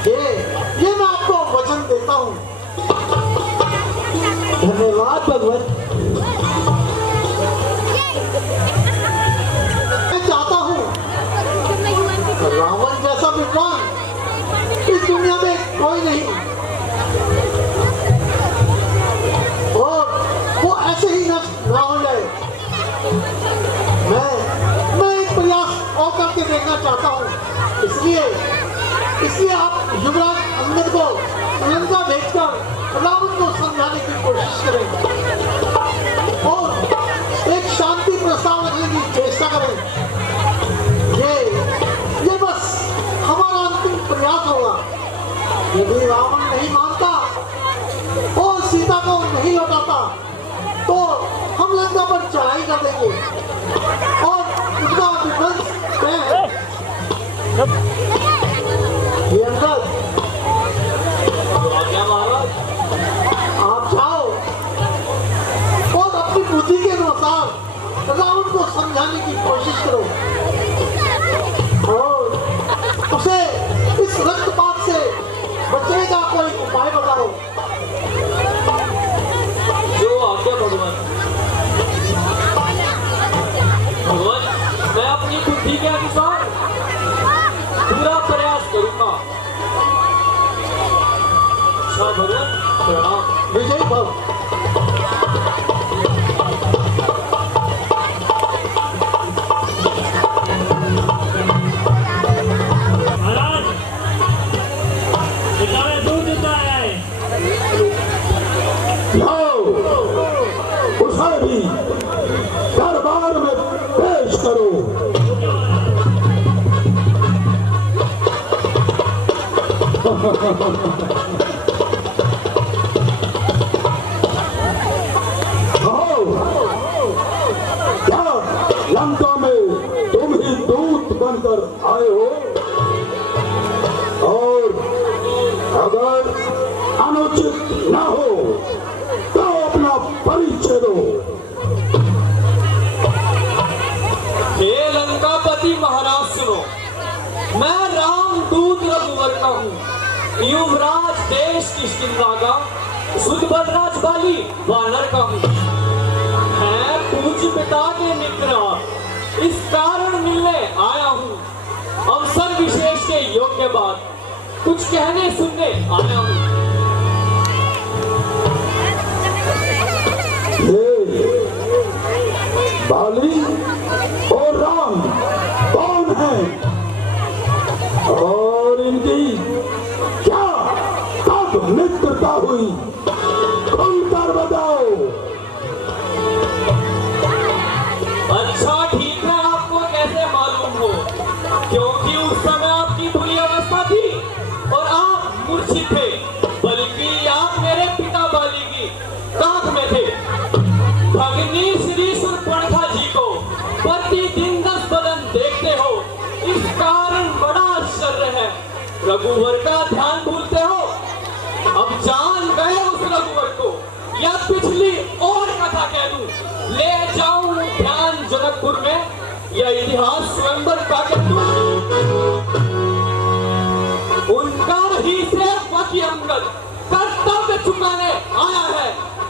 ये मैं आपको वचन देता हूँ। धन्यवाद भगवान। मैं चाहता हूँ रावण जैसा विद्वान इस दुनिया में कोई नहीं, और वो ऐसे ही नष्ट ना हो जाए। मैं एक प्रयास और करके देखना चाहता हूँ। इसलिए आप युवराज अंगद को लंका भेजकर रावण को समझाने की कोशिश करें और एक शांति प्रस्ताव रखने की चेष्टा करें। ये बस हमारा अंतिम प्रयास होगा। यदि रावण नहीं मानता और सीता को नहीं लौटाता तो हम लंका पर चढ़ाई कर देंगे और उसका विध्वंस तय है। ये अंगद, आज्ञा महाराज। आप जाओ और अपनी बुद्धि के अनुसार रावण को समझाने की कोशिश करो और उसे इस रक्तपात से बचने का कोई उपाय बताओ। जो आज्ञा भगवान। भगवान, मैं अपनी बुद्धि के अनुसार पूरा प्रयास करूंगा। अच्छा भगवान, प्रणाम। विजय भव। महाराज, पिता में दूध देता है। लाओ, उसे भी दरबार में पेश करो। क्या लंका में तुम ही दूत बनकर आए हो? और अगर अनुचित न हो तो अपना परिचय दो। हे लंकापति महाराज सुनो, मैं रामदूत रघुवर्ण हूँ, युवराज देश किष्किंधा का, सुदभद्राज बाली वानर का हूँ। मैं पूज्य पिता के मित्र, इस कारण मिलने आया हूँ। अवसर विशेष के योग्य बात कुछ कहने सुनने आया हूँ। ये बाली और राम कौन है और इनकी क्या कब मित्रता हुई? खुलकर बताओ। अच्छा ठीक है, आपको कैसे मालूम हो? क्योंकि उस समय आपकी बुरी अवस्था थी और आप मूर्छित थे, बल्कि आप मेरे पिता बाली की काख में थे। भगिनी श्री शूर्पणखा जी को प्रतिदिन 10 बदन देखते हो, इस कारण बड़ा आश्चर्य है। रघुवर का ध्यान भूलते हो। अब जान गए उस रघुवर को, या पिछली और कथा कह दूं, ले जाऊं ध्यान जनकपुर में, या इतिहास स्वयंवर का कह दूं। उनका ही से बाकी अंगद कर्तव्य चुकाने आया है,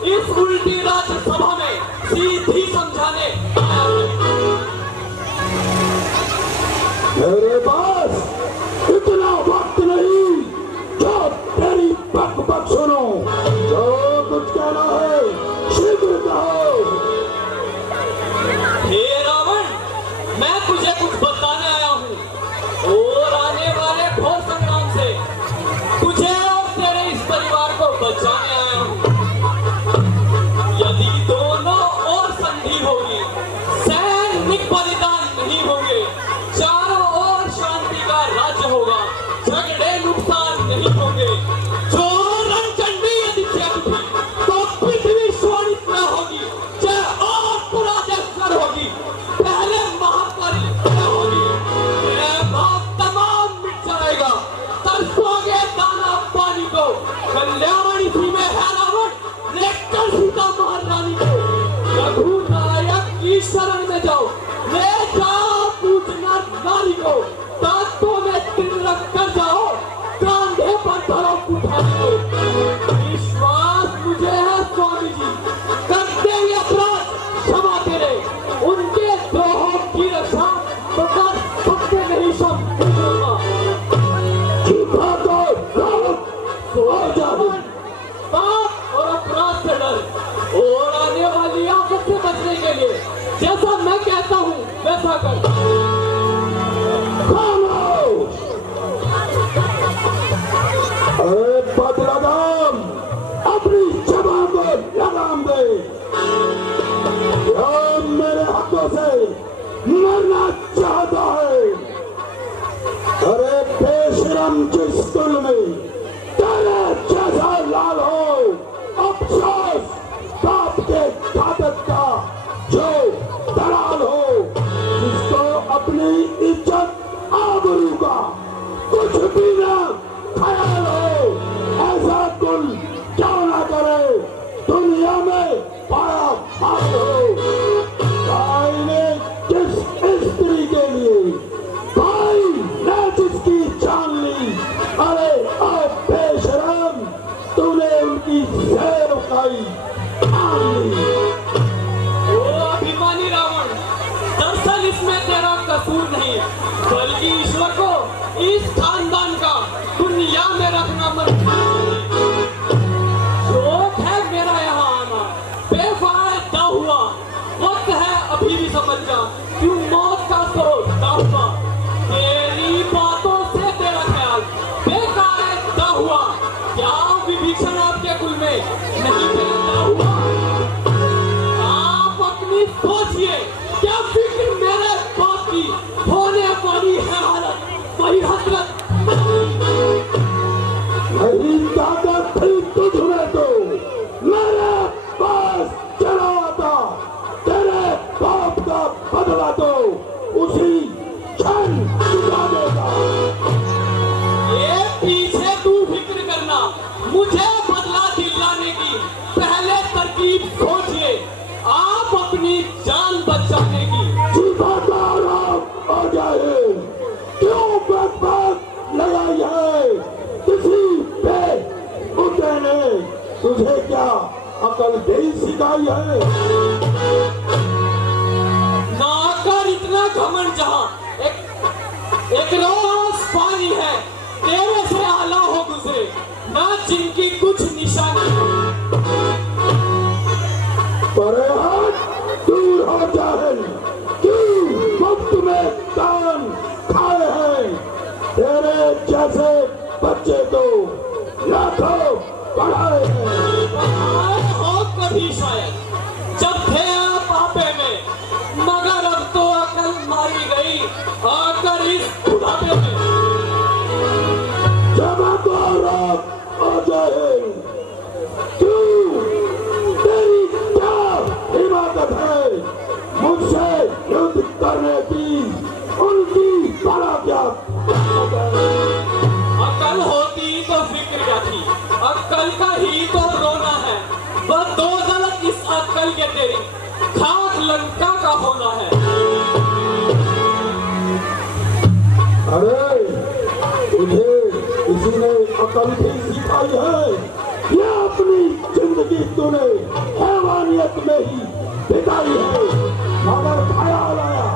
इस उल्टी राज्यसभा में सीधी समझाने आया है। मेरे पास इतना वक्त नहीं जो तेरी बक बक सुनो। जो कुछ कहना है शीघ्र कहो। हे रावण, मैं तुझे कुछ बताने आया हूँ और आने वाले घोर संग्राम से तुझे और तेरे इस परिवार को बचाने आया हूँ। यदि दोनों और संधि होगी, सैनिक बलिदान नहीं होंगे, चारों ओर शांति का राज्य होगा, झगड़े नुकसान नहीं होंगे, जो रणचंडी यदि चेपी तो पृथ्वी शोणित न होगी, जय और पुराजस्कर होगी, पहले महापरी होगी, यह भाव तमाम मिट जाएगा, तरसोगे दाना पानी को। कल्याण इसी में है रावण, लेकर सीता महारानी को। रघुनायक की शरण में जाओ, ले जाओ पूजना नारी को, दांतों में तिल रख कर जाओ, कांधे पर धरो कुठारी को। विश्वास मुझे है स्वामी जी, कर देंगे अपराध क्षमा तेरे, उनके द्रोहों की रक्षा तो कर सकते नहीं सब। चुपा दो पाप और अपराध से डर और आने वाली आफत से बचने के लिए जैसा मैं कहता हूँ वैसा कर। खामोश। अरे बदलाम, अपनी जबान को लगाम दे। यह मेरे हाथों से मरना चाहता है। अरे बेशरम, जिस कुल में तेरे जैसा लाल हो, अफसोस बाप के घातक का जो दलाल हो, जिसको अपनी इज्जत आबरू का कुछ भी ना ख्याल हो, ऐसा कुल क्यों ना करे दुनिया में पाया भाग हो। भाई ने जिस स्त्री के लिए, भाई ने जिसकी जान ली, अरे अब बेशरम तूने उनकी सेवकाई ठान ली। ओ अभिमानी रावण, दरअसल इसमें तेरा कसूर नहीं है, बल्कि ईश्वर को इस खानदान का दुनिया में रखना मंजूर नहीं। शोक है मेरा यहाँ आना, बेफायदा हुआ, वक्त है अभी भी समझ जा, क्यों मौत का स्रोत दाहुआ। तेरी बातों से तेरा ख्याल बेकायदा हुआ, क्या विभीषण आपके कुल में नहीं पैदा हुआ? आप अपनी सोचिए, क्या फिक्र मेरे बाप की होने वाली है हालत, वही हसरत मुझे बदला दिलाने की पहले तरकीब सोचिए, आप अपनी जान बचाने की। सीधा आराम आ जाए, क्यों बकबक लगाई है किसी पे? उठे ने तुझे क्या अकल नहीं सिखाई है? ना कर इतना घमंड, जहां एक रोज पानी है तेरे से आला हो गुजरे, ना जिनकी कुछ निशानी। परे हट, दूर हो जाए, क्यों मुफ्त में कान खाए हैं? तेरे जैसे बच्चे को लाखों पढ़ाए हैं। हो कभी शायद जब थे आप आपे में, मगर अब तो अकल मारी गई आकर इस बुढ़ापे में। जब को रात आ जाए, क्यों तेरी क्या हिम्मत है मुझसे युद्ध करने की? उनकी बड़ा क्या अकल होती तो फिक्र क्या थी, अक्ल का ही तो रोना है। बस दो गलत इस अक्ल के तेरी खाक लंका का होना है। अरे तुझे किसी ने अकल भी सिखाई है या अपनी जिंदगी तूने हैवानियत में ही बिताई है? मगर ख्याल आया,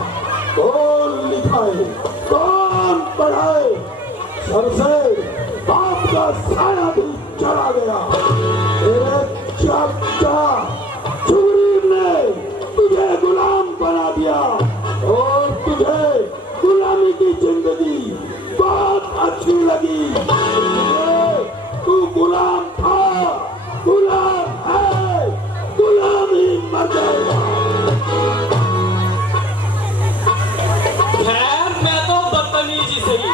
कौन लिखाए, कौन पढ़ाए? सर से बाप का साया भी चढ़ा गया। तेरे चाचा चुगरीब ने तुझे गुलाम बना दिया और तुझे गुलामी की जिंदगी बहुत अच्छी लगी। तू गुलाम था, गुलाम है, गुलाम ही मर जाएगा। खैर मैं तो बदतमीजी से ही,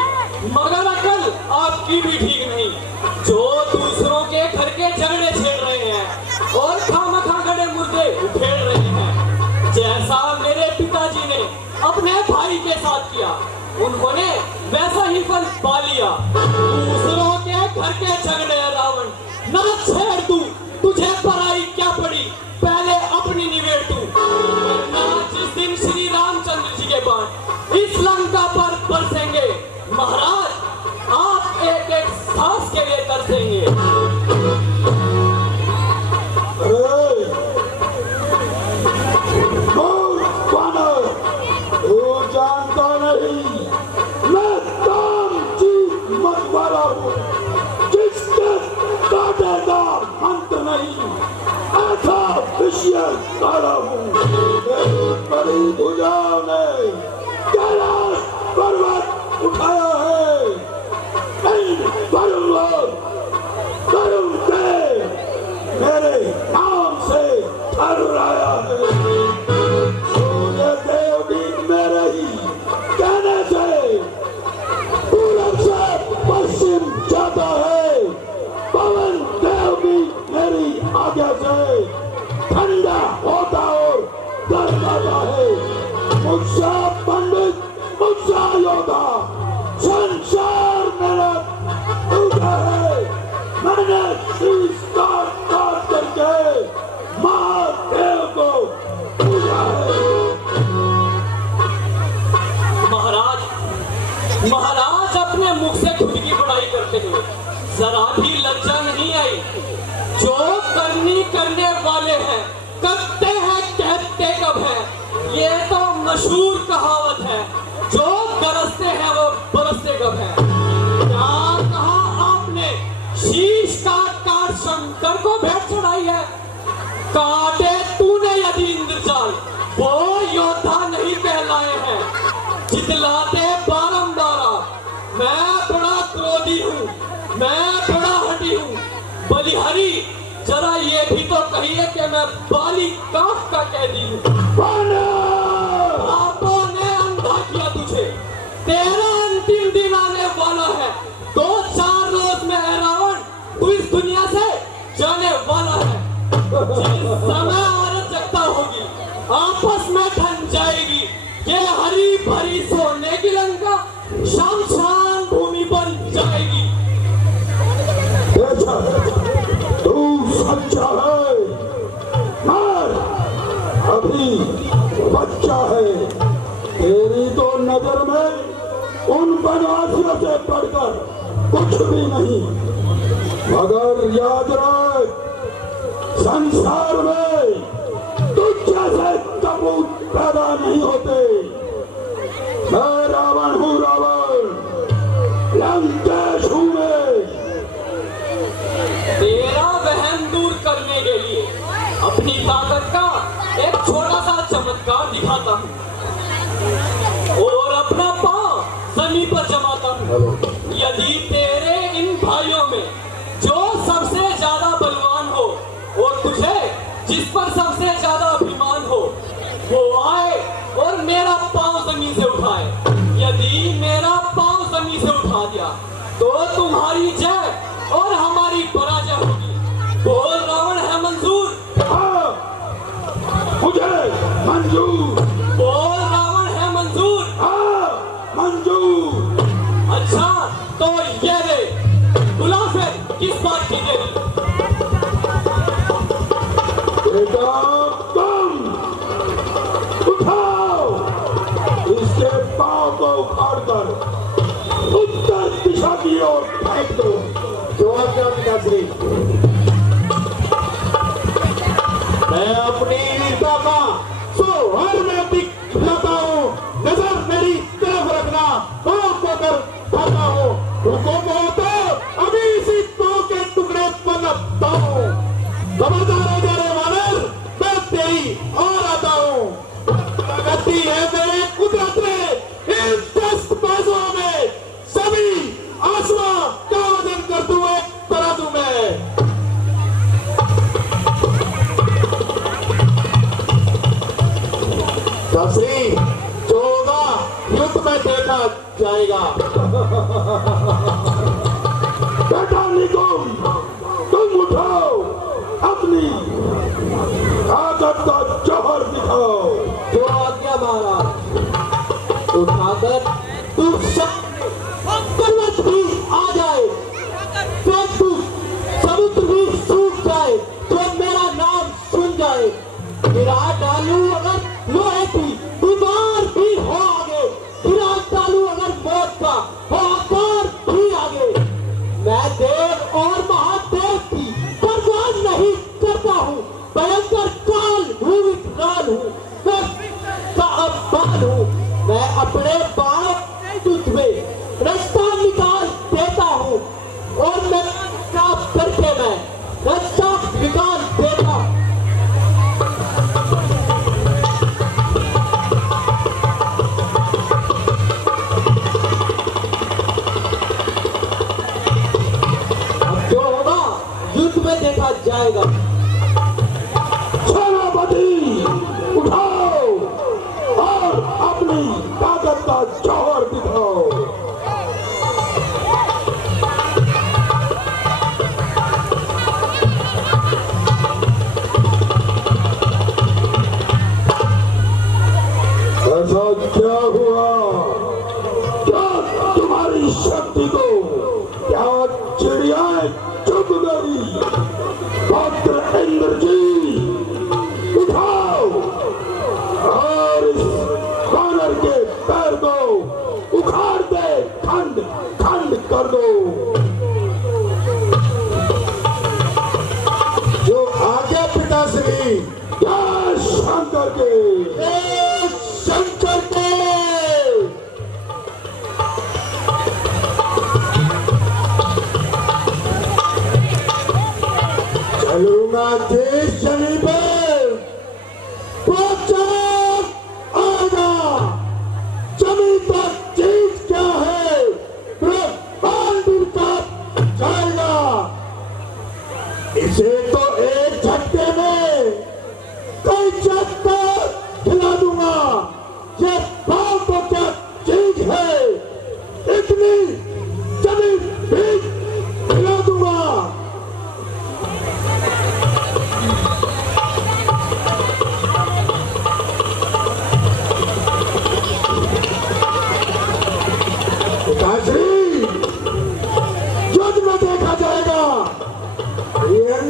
मगर अकल आपकी भी ठीक नहीं, जो दूसरों के घर के झगड़े छेड़ रहे हैं और खामखा गड़े मुर्दे उखेड़ रहे हैं। जैसा मेरे पिताजी ने अपने भाई के साथ किया, उन्होंने वैसा ही फल पा लिया। दूसरों के घर के झगड़े रावण ना छेड़ तू, तुझे पराई क्या पड़ी, पहले अपनी निवेड़ तू। वरना जिस दिन श्री रामचंद्र जी के बाण इस लंका पर बरसेंगे, महाराज आप एक एक सांस के लिए तरसेंगे। अरे वानर, तू जानता नहीं मैं काम जीत मत वाला हूँ, जिसके काटे का अंत नहीं, ऐसा विषय काला हूँ। बड़ी भुजाओं ने कैलाश पर्वत उठाया है, वरुण के मेरे नाम से ठहराया है। सूर्य देव भी मेरे ही कहने से पूरब से पश्चिम जाता है, पवन देव भी मेरी आज्ञा से ठंडा होता और गर्माता है। मुझसा पंडित, मुझसा योद्धा, संसार मेरा दूजा है। मैंने शीश काट करके महादेव को पूजा है। महाराज अपने मुख से खुद की बड़ाई करते हुए जरा भी लज्जा नहीं आई। जो करने वाले हैं करते हैं, कहते कब है, ये तो मशहूर कहावत है। जो बरसते हैं वो बरसते कब है। क्या कहा आपने, शीश काट शंकर को भेंट चढ़ाई है। काटे तूने यदि इंद्रजाल, वो योद्धा नहीं कहलाए हैं, जितलाते बारंबार। मैं बड़ा क्रोधी हूँ, मैं बड़ा हठी हूँ। बलिहरी जरा ये भी तो कहिए कि मैं बाली काफ का कैदी हूँ। बापों ने अंधा किया तुझे, तेरा अंतिम दिन आने वाला है। 2-4 रोज में है रावण, तू इस दुनिया से जाने वाला है। जिस समय औरत जगता होगी, आपस में ठन जाएगी। ये हरी भरी सोने की लंका शाम भूमि बन जाएगी। वनवासियों से बढ़कर कुछ भी नहीं। मगर याद रख, संसार में तुझ जैसे कपूत पैदा नहीं होते। मैं रावण हूँ, रावण लंकेश हूँ मैं। तेरा वहम दूर करने के लिए अपनी ताकत का एक छोटा सा चमत्कार दिखाता हूँ और अपना पांव जमीन पर जमाता हूँ। यदि तेरे इन भाइयों में जो सबसे ज्यादा बलवान हो और तुझे जिस पर सबसे ज्यादा अभिमान हो, वो आए और मेरा पांव जमीन से उठाए। यदि मेरा पांव जमीन से उठा दिया तो तुम्हारी जय और हमारी पराजय होगी। बोल, रावण है मंजूर? हाँ, मुझे मंजूर। बोल, रावण है मंजूर? हाँ, मंजूर। अच्छा तो ये ले, बुला फिर किस बात की देरी? बेटा तुम उठाओ, इसके पांव को उखाड़कर उत्तर दिशा की ओर फेंक दो। जो आज्ञा पिताश्री। मैं अपनी वीरता का सोहर में दिखलाता हूँ। नजर मेरी तरफ रखना, पाँव को कर खाता हूँ। हुकुम हो तो अभी इसी पाँव के टुकड़े पलटता हूँ। खबरदार हो जा रे वानर, मैं तेरी और आता हूँ। प्रगति है मेरे कुदरत में, इस 10 पैसों में सभी आसमां का वजन कर दूं एक तराजू में। शास्त्री, जो होगा युद्ध में देखा जाएगा। बेटा निकुम, तुम उठाओ, अपनी ताकत का जौहर दिखाओ। जो आज्ञा महाराज। उठाकर तू पर्वत भी आ जाए, तू समुद्र भी सूख जाए, तो मेरा नाम सुन जाए। गिरा डालू अगर लोहे की दीवार भी हो आगे, गिरा डालू अगर मौत का हो आकार भी आगे। मैं देव और महादेव की परवाह नहीं करता हूँ। भयंकर काल हूँ, विकराल हूँ, मैं अब्बाल हूँ। मैं अपने बाण तुझ में रास्ता निकाल देता हूँ और मैं साफ करके मैं रास्ता निकाल देता हूँ। अब जो होगा युद्ध में देखा जाएगा। सेनापति उठाओ और अपनी ताकत का जौहर दिखाओ। ऐसा क्या हुआ? क्या तुम्हारी शक्ति को क्या चिड़ियाएं चुप गई? पुत्र इंद्र जी, उठाओ और इस वानर के पैर को उखाड़ दे, खंड खंड कर दो। जो आगे पिताश्री। जय शंकर के। जय शंकर के। चलूंगा जिस जमीन पर वो चमक आएगा। जमीन पर चीज क्या है, ब्रह्मांड उनका जाएगा। इसे तो एक झटके में कई चक्कर खिला दूंगा। ये पाँव तो क्या चीज है, इतनी जमीन भी खिला दूंगा। पिताश्री, युद्ध में देखा जाएगा। ये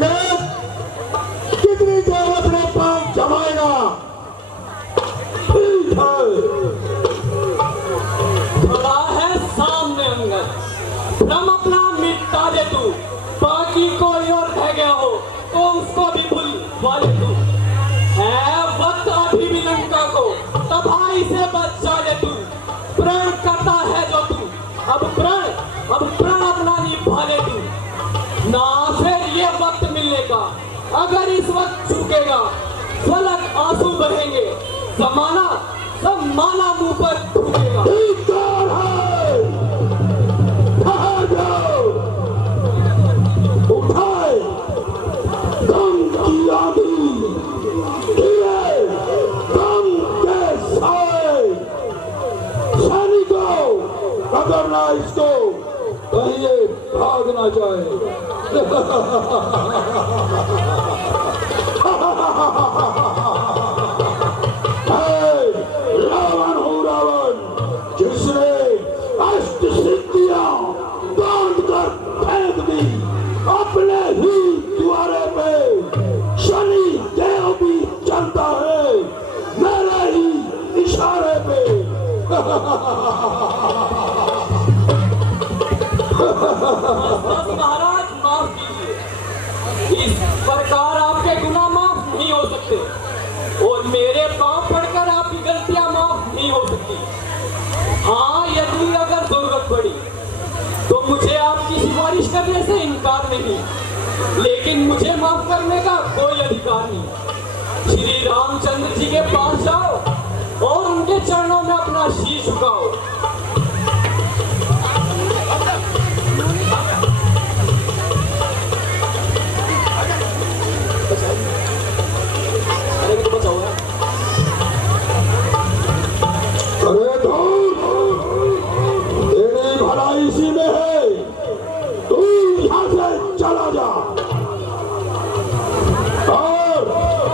वाले तू है वक्त अभी भी लंका को तबाही से बच जाने तू प्रण करता है जो तू अब प्रण अपना निभा ले तू ना फिर ये वक्त मिलने का अगर इस वक्त चूकेगा फलक आंसू बहेंगे जमाना सब माला मुंह पर थूकेगा। धिक्कार है, ठहर जाओ, उठाए गम की आंधी, गिरे गम के साए। सैनिकों, पकड़ना इसको, कहीं ये भाग ना जाए। रावण हूँ रावण, जिसने अष्ट सिद्धियां बांध कर फेंक दी अपने ही द्वारे पे। शनि देव भी चलता है मेरे ही इशारे पे। महाराज माफ कीजिए, इस प्रकार आपके गुनाह माफ नहीं हो सकते और मेरे पांव पड़कर आपकी गलतियां माफ नहीं हो सकती। हाँ, यदि अगर जरूरत पड़ी तो मुझे आपकी सिफारिश करने से इनकार नहीं, लेकिन मुझे माफ करने का कोई अधिकार नहीं। श्री रामचंद्र जी के पास जाओ और उनके चरणों में अपना शीश झुकाओ। अरे धूल, तेरी भलाई इसी में है, तू यहाँ से चला जा और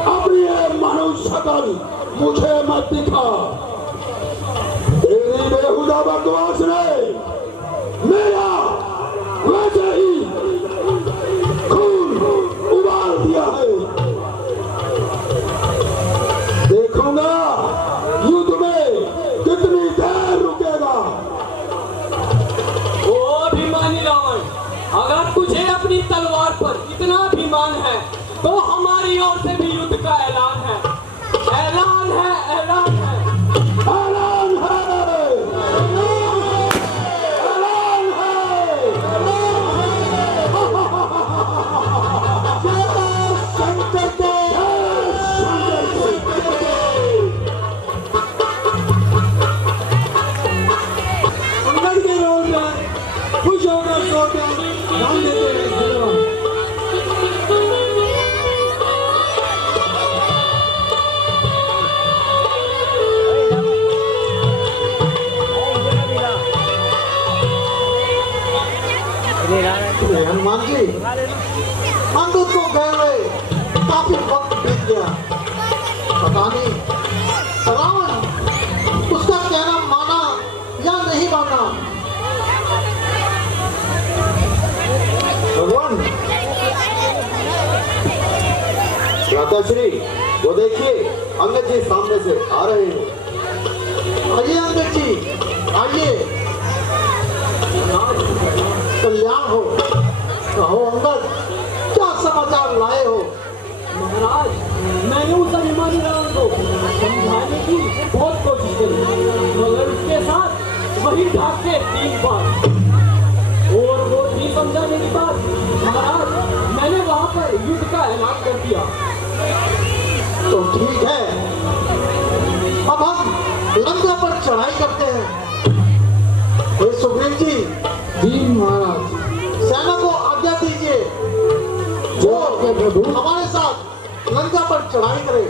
अपनी ये मनुष्य शकल मुझे मत दिखा। तेरी बेहुदा बकवास ने मेरा वैसे ही खून उबाल दिया है। देखूंगा युद्ध में कितनी देर रुकेगा। ओ अभिमानी रावण, अगर तुझे अपनी तलवार पर इतना अभिमान है तो हमारी ओर से भी युद्ध का ऐलान है। ऐलान है, ऐलान है, ऐलान है, ऐलान है, शंकर के अंदर के रोड में खुश होकर सोकर ध्यान देते हैं धन्यवाद। हनुमान जी, अंगद को गए हुए काफी वक्त बीत गया, पता नहीं रावण उसका कहना माना या नहीं माना। भगवान श्री वो देखिए अंगद जी सामने से आ रहे हैं। आइए अंगद जी, आइए, कल्याण हो। कहो अंगद, क्या समाचार लाए हो? महाराज, मैंने उस अभिमानी रावण को समझाने की बहुत कोशिश करी, मगर उसके साथ वही ढाके 3 बार और वो नहीं समझाने के बाद महाराज मैंने वहां पर युद्ध का ऐलान कर दिया। तो ठीक है, अब हम लंका पर चढ़ाई करते हैं। हे सुग्रीव जी, जी महाराज, सेना को आज्ञा दीजिए जो हमारे साथ लंका पर चढ़ाई करे।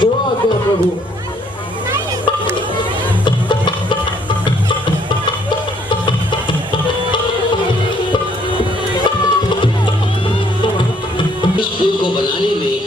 जो आज्ञा प्रभु। इस पुल को बनाने में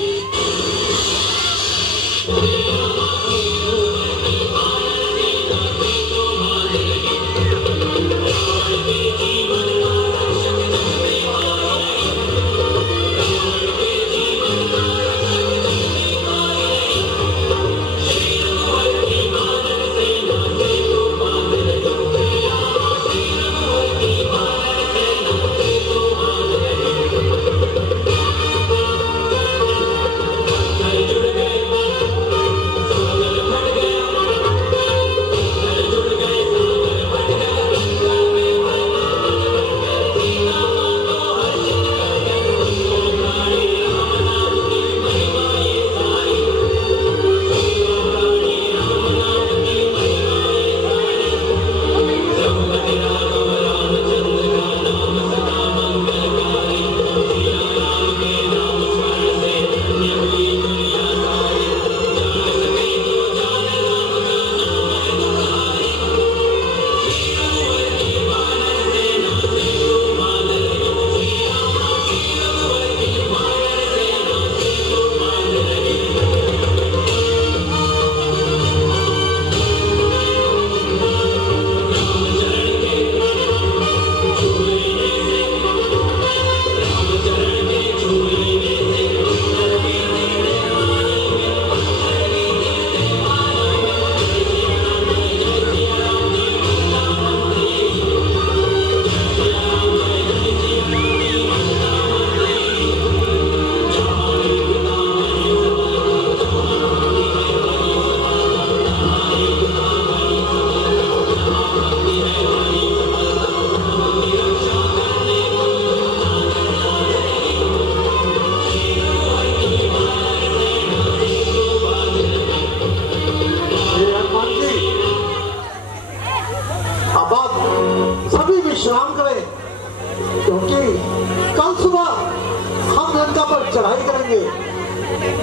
चढ़ाई करेंगे।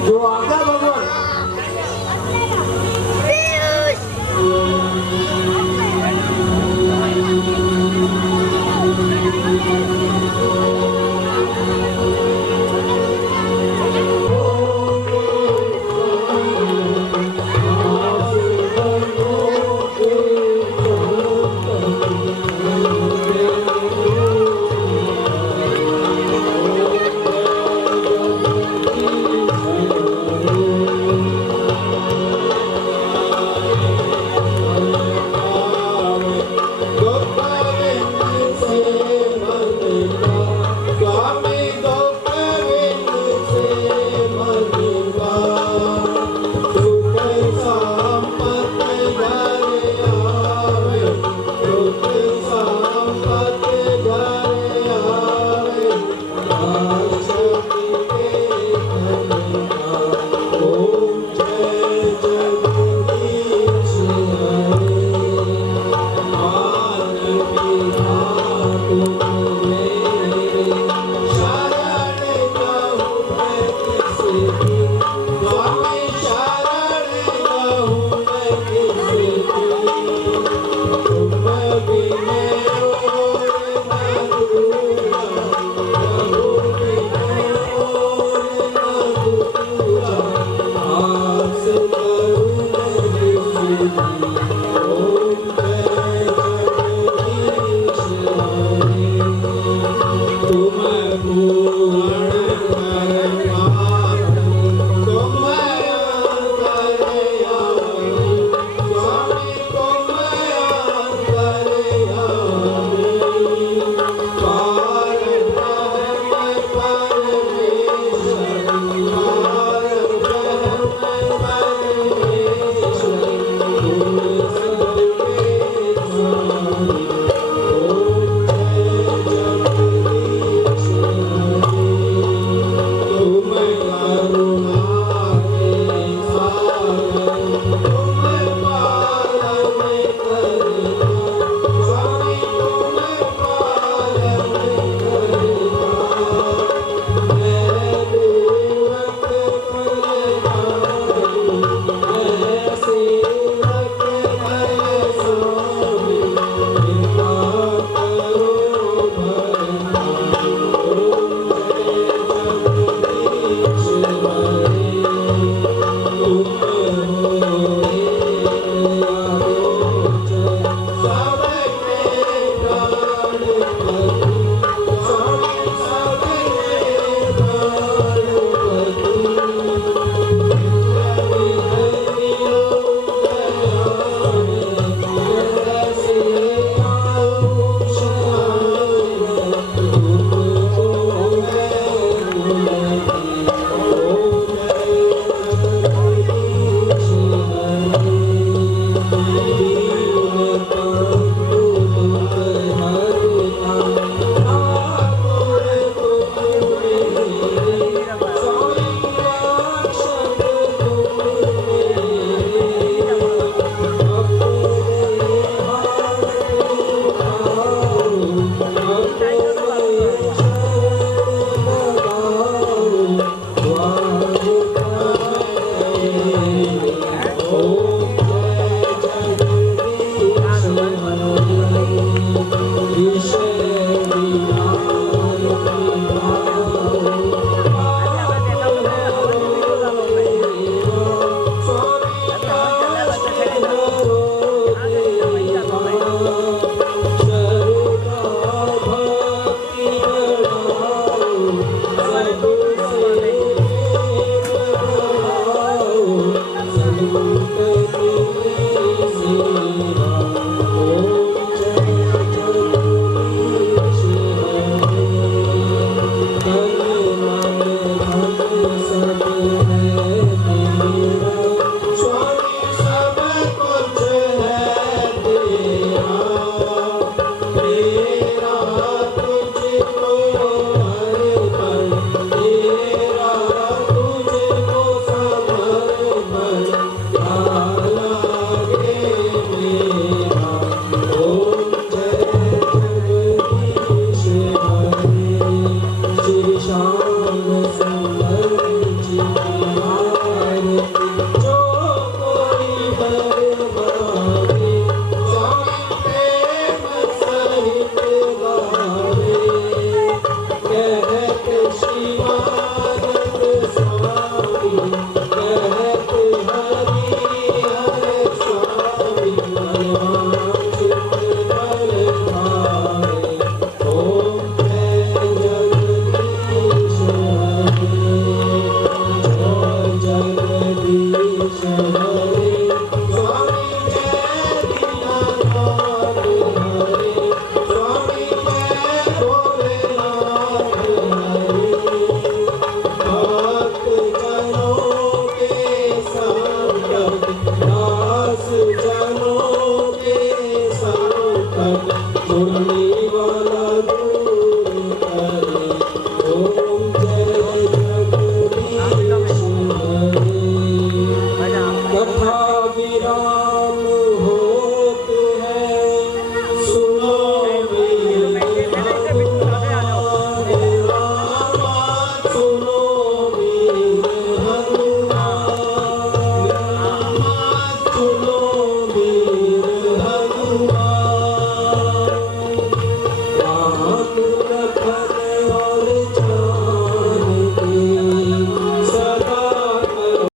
जो आज्ञा भगवान। ईश्वर